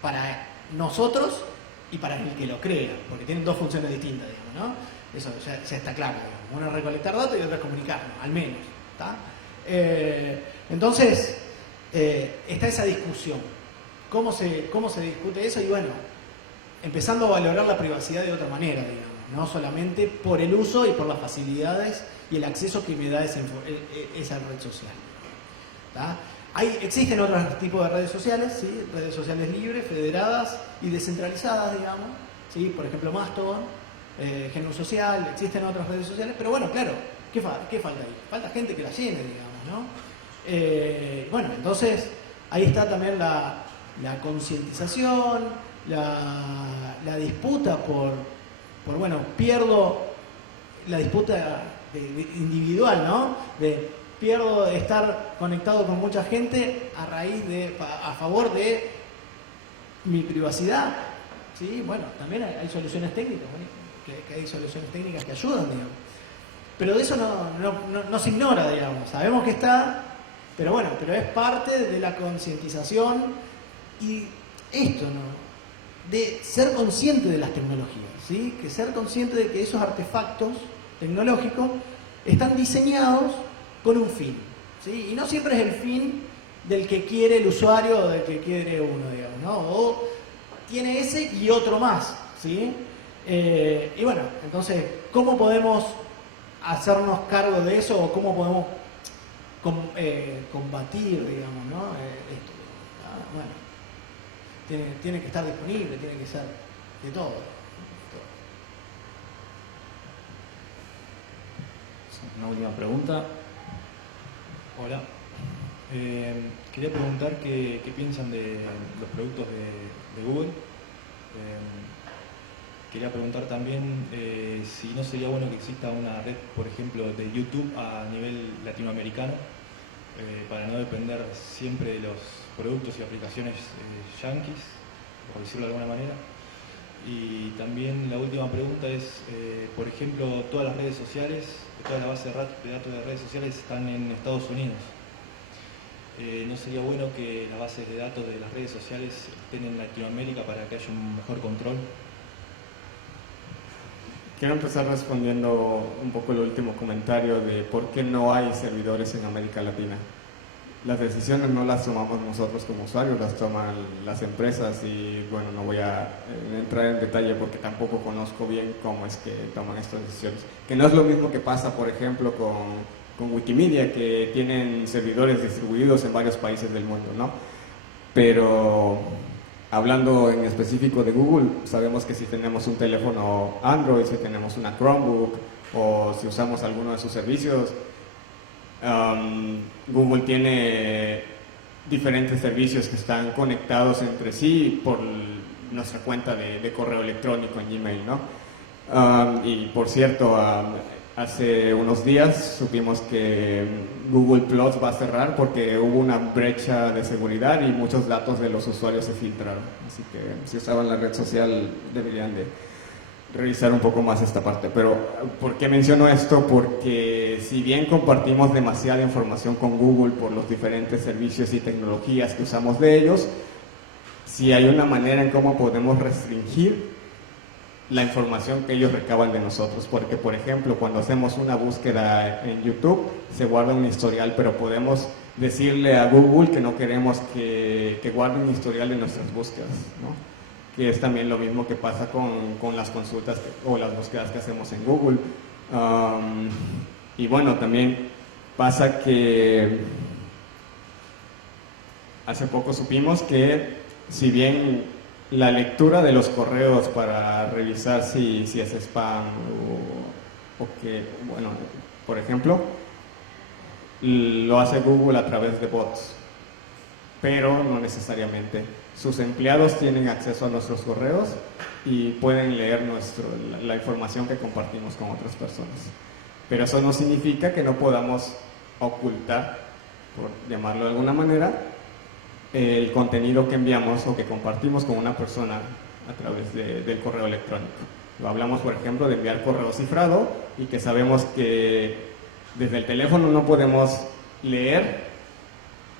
para nosotros y para el que lo crea, porque tienen dos funciones distintas, digamos, ¿no? Eso ya está claro, digamos. Una es recolectar datos y otra es comunicarnos, al menos, ¿está? Entonces, está esa discusión. ¿Cómo se discute eso? Y bueno, empezando a valorar la privacidad de otra manera, digamos, no solamente por el uso y por las facilidades y el acceso que me da esa red social, ¿está? Existen otros tipos de redes sociales, ¿sí? Redes sociales libres, federadas y descentralizadas, digamos, ¿sí? Por ejemplo, Mastodon, Genus Social, existen otras redes sociales, pero bueno, claro, ¿qué falta ahí? Falta gente que la llene, digamos, ¿no? Bueno, entonces ahí está también la concientización, la disputa por, bueno, pierdo la disputa individual, ¿no? Pierdo de estar conectado con mucha gente a favor de mi privacidad, ¿sí? Bueno, también hay soluciones técnicas, ¿no? que hay soluciones técnicas que ayudan, digamos. Pero de eso no se ignora, digamos. Sabemos que está, pero bueno, es parte de la concientización y esto, ¿no? De ser consciente de las tecnologías, ¿sí? Que ser consciente de que esos artefactos tecnológicos están diseñados con un fin, ¿sí? Y no siempre es el fin del que quiere el usuario o del que quiere uno, digamos, ¿no? O tiene ese y otro más, ¿sí? Y bueno, entonces, ¿cómo podemos hacernos cargo de eso o cómo podemos combatir, digamos, ¿no? Esto, bueno, tiene que estar disponible, tiene que ser de todo. Una última pregunta. Hola. Quería preguntar qué piensan de los productos de Google. Quería preguntar también si no sería bueno que exista una red, por ejemplo, de YouTube a nivel latinoamericano, para no depender siempre de los productos y aplicaciones yanquis, por decirlo de alguna manera. Y también la última pregunta es, por ejemplo, todas las redes sociales, toda la base de datos de redes sociales están en Estados Unidos. ¿No sería bueno que las bases de datos de las redes sociales estén en Latinoamérica para que haya un mejor control? Quiero empezar respondiendo un poco el último comentario de por qué no hay servidores en América Latina. Las decisiones no las tomamos nosotros como usuarios, las toman las empresas y bueno, no voy a entrar en detalle porque tampoco conozco bien cómo es que toman estas decisiones. Que no es lo mismo que pasa, por ejemplo, con Wikimedia, que tienen servidores distribuidos en varios países del mundo, ¿no? Pero hablando en específico de Google, sabemos que si tenemos un teléfono Android, si tenemos una Chromebook o si usamos alguno de sus servicios, Google tiene diferentes servicios que están conectados entre sí por nuestra cuenta de correo electrónico en Gmail, ¿no? Y por cierto, hace unos días supimos que Google Plus va a cerrar porque hubo una brecha de seguridad y muchos datos de los usuarios se filtraron. Así que si usaban la red social deberían de revisar un poco más esta parte. Pero ¿por qué menciono esto? Porque si bien compartimos demasiada información con Google por los diferentes servicios y tecnologías que usamos de ellos, si hay una manera en cómo podemos restringir la información que ellos recaban de nosotros, porque por ejemplo cuando hacemos una búsqueda en YouTube se guarda un historial, pero podemos decirle a Google que no queremos que guarde un historial de nuestras búsquedas, ¿no? Que es también lo mismo que pasa con las consultas o las búsquedas que hacemos en Google. Y bueno, también pasa que hace poco supimos que si bien la lectura de los correos para revisar si es spam o que, bueno, por ejemplo, lo hace Google a través de bots, pero no necesariamente. Sus empleados tienen acceso a nuestros correos y pueden leer la información que compartimos con otras personas. Pero eso no significa que no podamos ocultar, por llamarlo de alguna manera, el contenido que enviamos o que compartimos con una persona a través del correo electrónico. Lo hablamos, por ejemplo, de enviar correo cifrado y que sabemos que desde el teléfono no podemos leer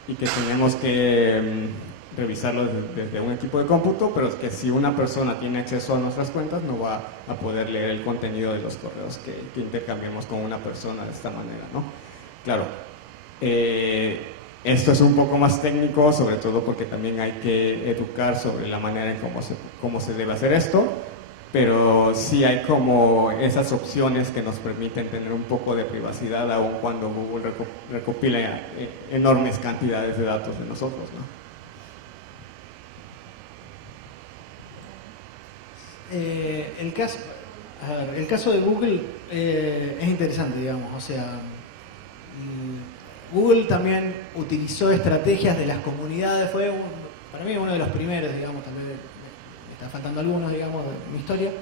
y que tenemos que revisarlo desde un equipo de cómputo, pero es que si una persona tiene acceso a nuestras cuentas no va a poder leer el contenido de los correos que intercambiamos con una persona de esta manera, ¿no? Claro, esto es un poco más técnico, sobre todo porque también hay que educar sobre la manera en cómo se debe hacer esto, pero sí hay como esas opciones que nos permiten tener un poco de privacidad aun cuando Google recopila enormes cantidades de datos de nosotros, ¿no? El caso de Google es interesante, digamos, o sea, Google también utilizó estrategias de las comunidades, fue para mí uno de los primeros, digamos, también me está faltando algunos, digamos, de mi historia,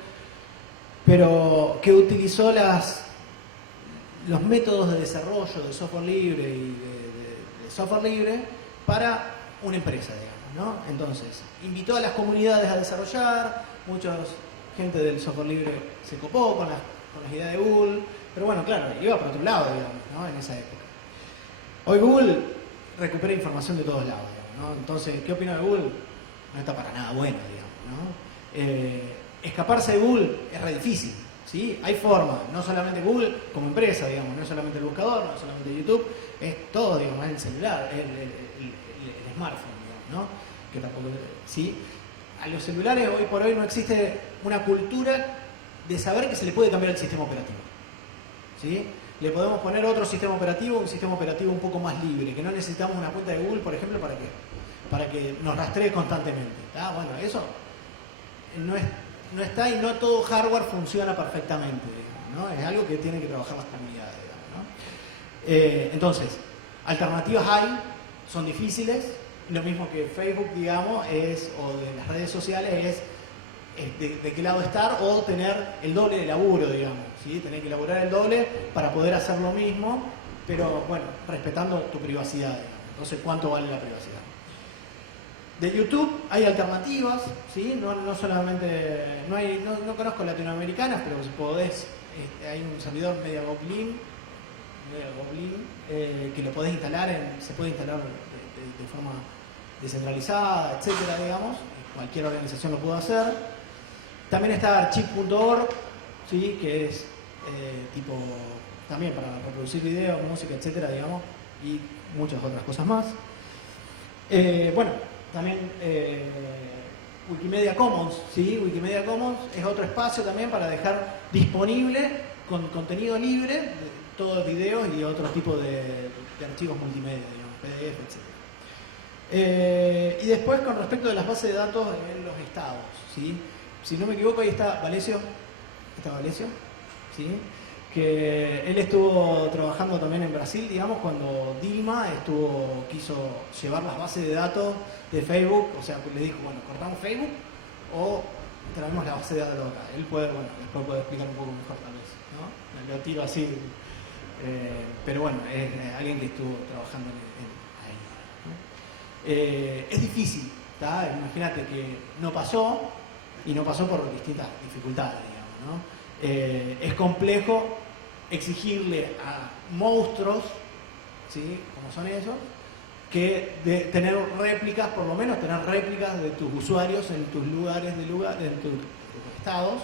pero que utilizó los métodos de desarrollo de software libre y de software libre para una empresa, digamos, ¿no? Entonces, invitó a las comunidades a desarrollar, mucha gente del software libre se copó con las ideas de Google, pero bueno, claro, iba por otro lado, digamos, ¿no? En esa época. Hoy Google recupera información de todos lados, digamos, ¿no? Entonces, ¿qué opino de Google? No está para nada bueno, digamos, ¿no? Escaparse de Google es re difícil, ¿sí? Hay forma, no solamente Google como empresa, digamos, no solamente el buscador, no solamente YouTube, es todo, digamos, es el celular, el smartphone, digamos, ¿no? Que tampoco, ¿sí? A los celulares hoy por hoy no existe una cultura de saber que se le puede cambiar el sistema operativo, ¿sí? Le podemos poner otro sistema operativo, un sistema operativo un poco más libre, que no necesitamos una cuenta de Google, por ejemplo, para que nos rastree constantemente, ¿tá? Bueno, eso no está y no todo hardware funciona perfectamente, digamos, ¿no? Es algo que tienen que trabajar las comunidades, digamos, ¿no? Entonces, alternativas hay, son difíciles, lo mismo que Facebook, digamos, o de las redes sociales, es de qué lado estar o tener el doble de laburo, digamos, ¿sí? Tener que laburar el doble para poder hacer lo mismo, pero bueno, respetando tu privacidad, digamos. Entonces, ¿cuánto vale la privacidad? De YouTube hay alternativas, ¿sí? No solamente, no conozco latinoamericanas, pero si podés, hay un servidor Media Goblin, que lo podés instalar, se puede instalar de forma descentralizada, etcétera, digamos. Cualquier organización lo puede hacer. También está archive.org, ¿sí? Que es tipo también para reproducir videos, música, etcétera, digamos, y muchas otras cosas más. Bueno, también Wikimedia Commons, ¿sí? Wikimedia Commons es otro espacio también para dejar disponible con contenido libre, todos videos y otros tipos de archivos multimedia, digamos, PDF, etc. Y después, con respecto de las bases de datos en los estados, ¿sí? Si no me equivoco, ahí está Valesio. ¿Está Valesio? ¿Sí? Que él estuvo trabajando también en Brasil, digamos, cuando Dilma quiso llevar las bases de datos de Facebook, o sea, le dijo, bueno, cortamos Facebook o traemos la base de datos acá. Él puede, bueno, después puede explicar un poco mejor tal vez, ¿no? Lo tiro así, pero bueno, es alguien que estuvo trabajando ahí, ¿no? Es difícil, ¿tá? Imagínate que no pasó, y no pasó por distintas dificultades, digamos, ¿no? Es complejo exigirle a monstruos, ¿sí? Como son esos, que de tener réplicas, por lo menos tener réplicas de tus usuarios en tus lugares en tus estados,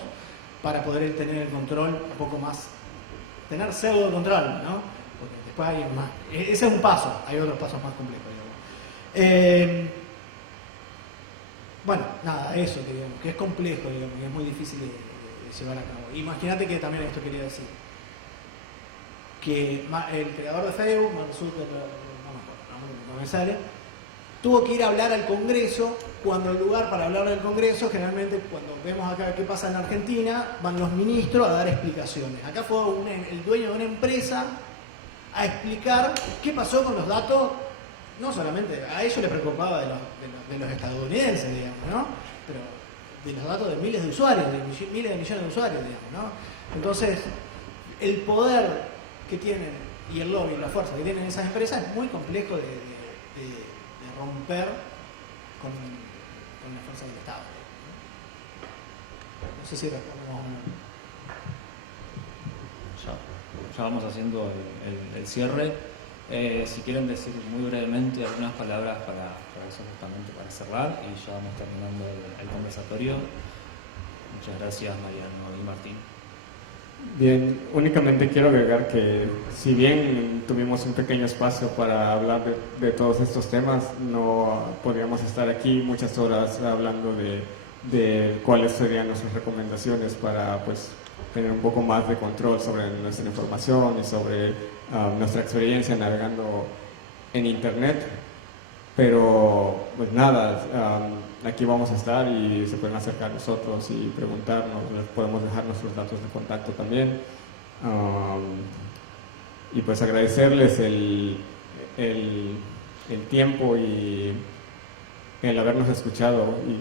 para poder tener el control un poco más, tener pseudo control, ¿no? Porque después hay más. Ese es un paso, hay otros pasos más complejos, digamos. Bueno, nada, eso que es complejo, digamos, que es muy difícil de llevar a cabo. Imagínate que también esto quería decir, que el creador de Facebook, Mark Zuckerberg, no me sale, tuvo que ir a hablar al Congreso, cuando el lugar para hablar al Congreso, generalmente cuando vemos acá qué pasa en Argentina, van los ministros a dar explicaciones. Acá fue el dueño de una empresa a explicar qué pasó con los datos. No solamente, a ellos les preocupaba de los estadounidenses, digamos, ¿no? Pero de los datos de miles de usuarios, de miles de millones de usuarios, digamos, ¿no? Entonces, el poder que tienen y el lobby y la fuerza que tienen esas empresas es muy complejo de romper con la fuerza del Estado. No sé si respondemos o no. Ya vamos haciendo el cierre. Si quieren decir muy brevemente algunas palabras para eso, justamente para cerrar, y ya vamos terminando el conversatorio. Muchas gracias, Mariano y Martín. Bien, únicamente quiero agregar que si bien tuvimos un pequeño espacio para hablar de todos estos temas, no podríamos estar aquí muchas horas hablando de cuáles serían nuestras recomendaciones para, pues, tener un poco más de control sobre nuestra información y sobre nuestra experiencia navegando en Internet. Pero pues nada, aquí vamos a estar y se pueden acercar a nosotros y preguntarnos, les podemos dejar nuestros datos de contacto también. Y pues agradecerles el tiempo y el habernos escuchado y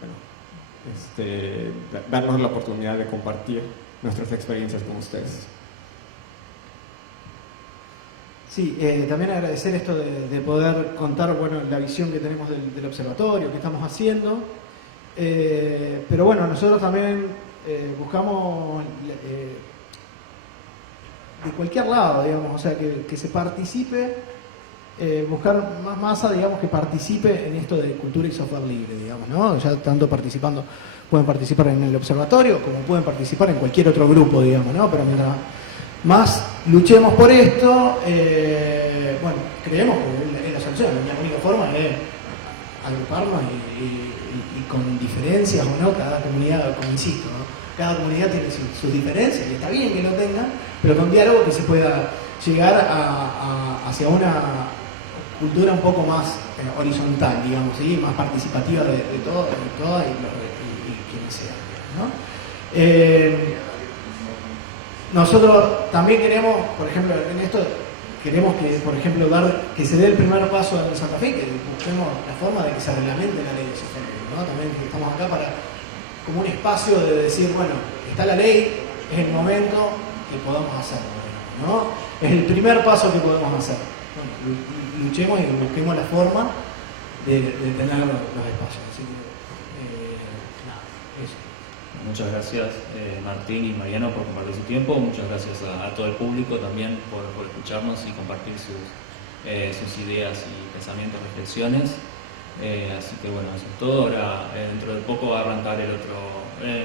bueno, darnos la oportunidad de compartir nuestras experiencias con ustedes. Sí, también agradecer esto de poder contar, bueno, la visión que tenemos del observatorio, que estamos haciendo. Pero bueno, nosotros también buscamos de cualquier lado, digamos, o sea, que se participe, buscar más masa, digamos, que participe en esto de cultura y software libre, digamos, ¿no? Ya tanto pueden participar en el observatorio como pueden participar en cualquier otro grupo, digamos, ¿no? Pero mientras más luchemos por esto, bueno, creemos que es la solución. La única forma es agruparnos y con diferencias o no, cada comunidad, como insisto, ¿no? Cada comunidad tiene sus diferencias y está bien que lo tengan, pero con diálogo que se pueda llegar hacia una cultura un poco más horizontal, digamos, ¿sí? Más participativa de todas y quienes sean, ¿no? Nosotros también queremos, por ejemplo, en esto queremos que, por ejemplo, que se dé el primer paso en Santa Fe, que busquemos la forma de que se reglamente la ley de software libre, ¿no? También estamos acá para como un espacio de decir, bueno, está la ley, es el momento que podamos hacerlo, ¿no? Es el primer paso que podemos hacer. Bueno, luchemos y busquemos la forma de tener los espacios. Así que, nada, eso. Muchas gracias Martín y Mariano por compartir su tiempo, muchas gracias a todo el público también por escucharnos y compartir sus ideas y pensamientos, reflexiones. Así que bueno, eso es todo. Ahora dentro de poco va a arrancar el otro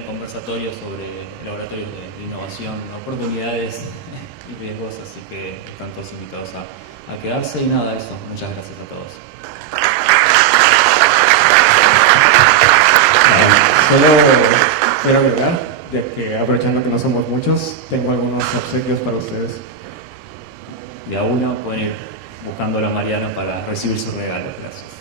conversatorio sobre laboratorios de innovación, oportunidades y riesgos, así que están todos invitados a quedarse y nada, eso. Muchas gracias a todos. Solo quiero agregar, ya que aprovechando que no somos muchos, tengo algunos obsequios para ustedes. De a uno pueden ir buscándolo a Mariano para recibir su regalo. Gracias.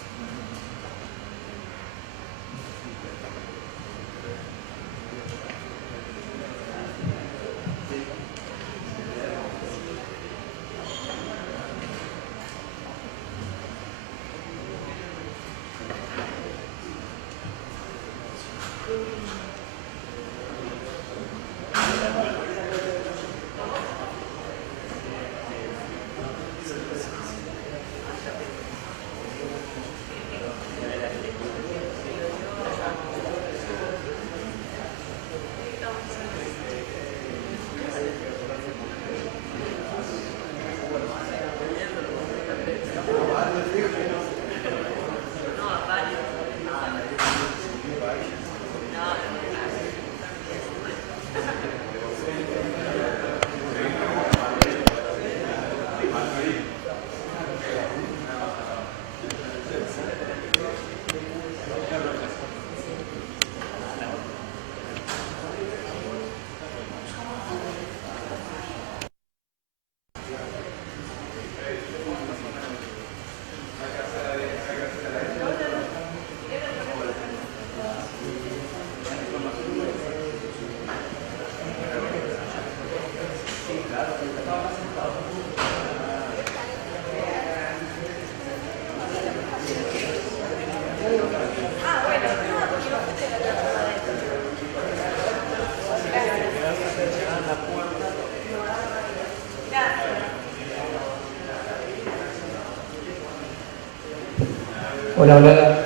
Hola, hola.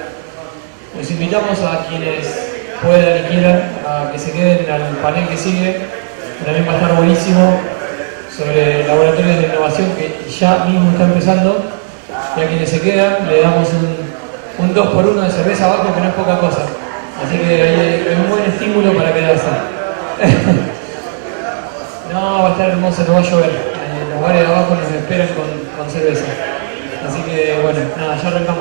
Los invitamos a quienes puedan y quieran a que se queden al panel que sigue. También va a estar buenísimo sobre laboratorios de innovación que ya mismo está empezando. Y a quienes se quedan le damos un 2x1 de cerveza abajo, que no es poca cosa. Así que hay un buen estímulo para quedarse. No, va a estar hermoso, no va a llover. Los bares de abajo nos esperan con cerveza. Así que bueno, nada, ya arrancamos.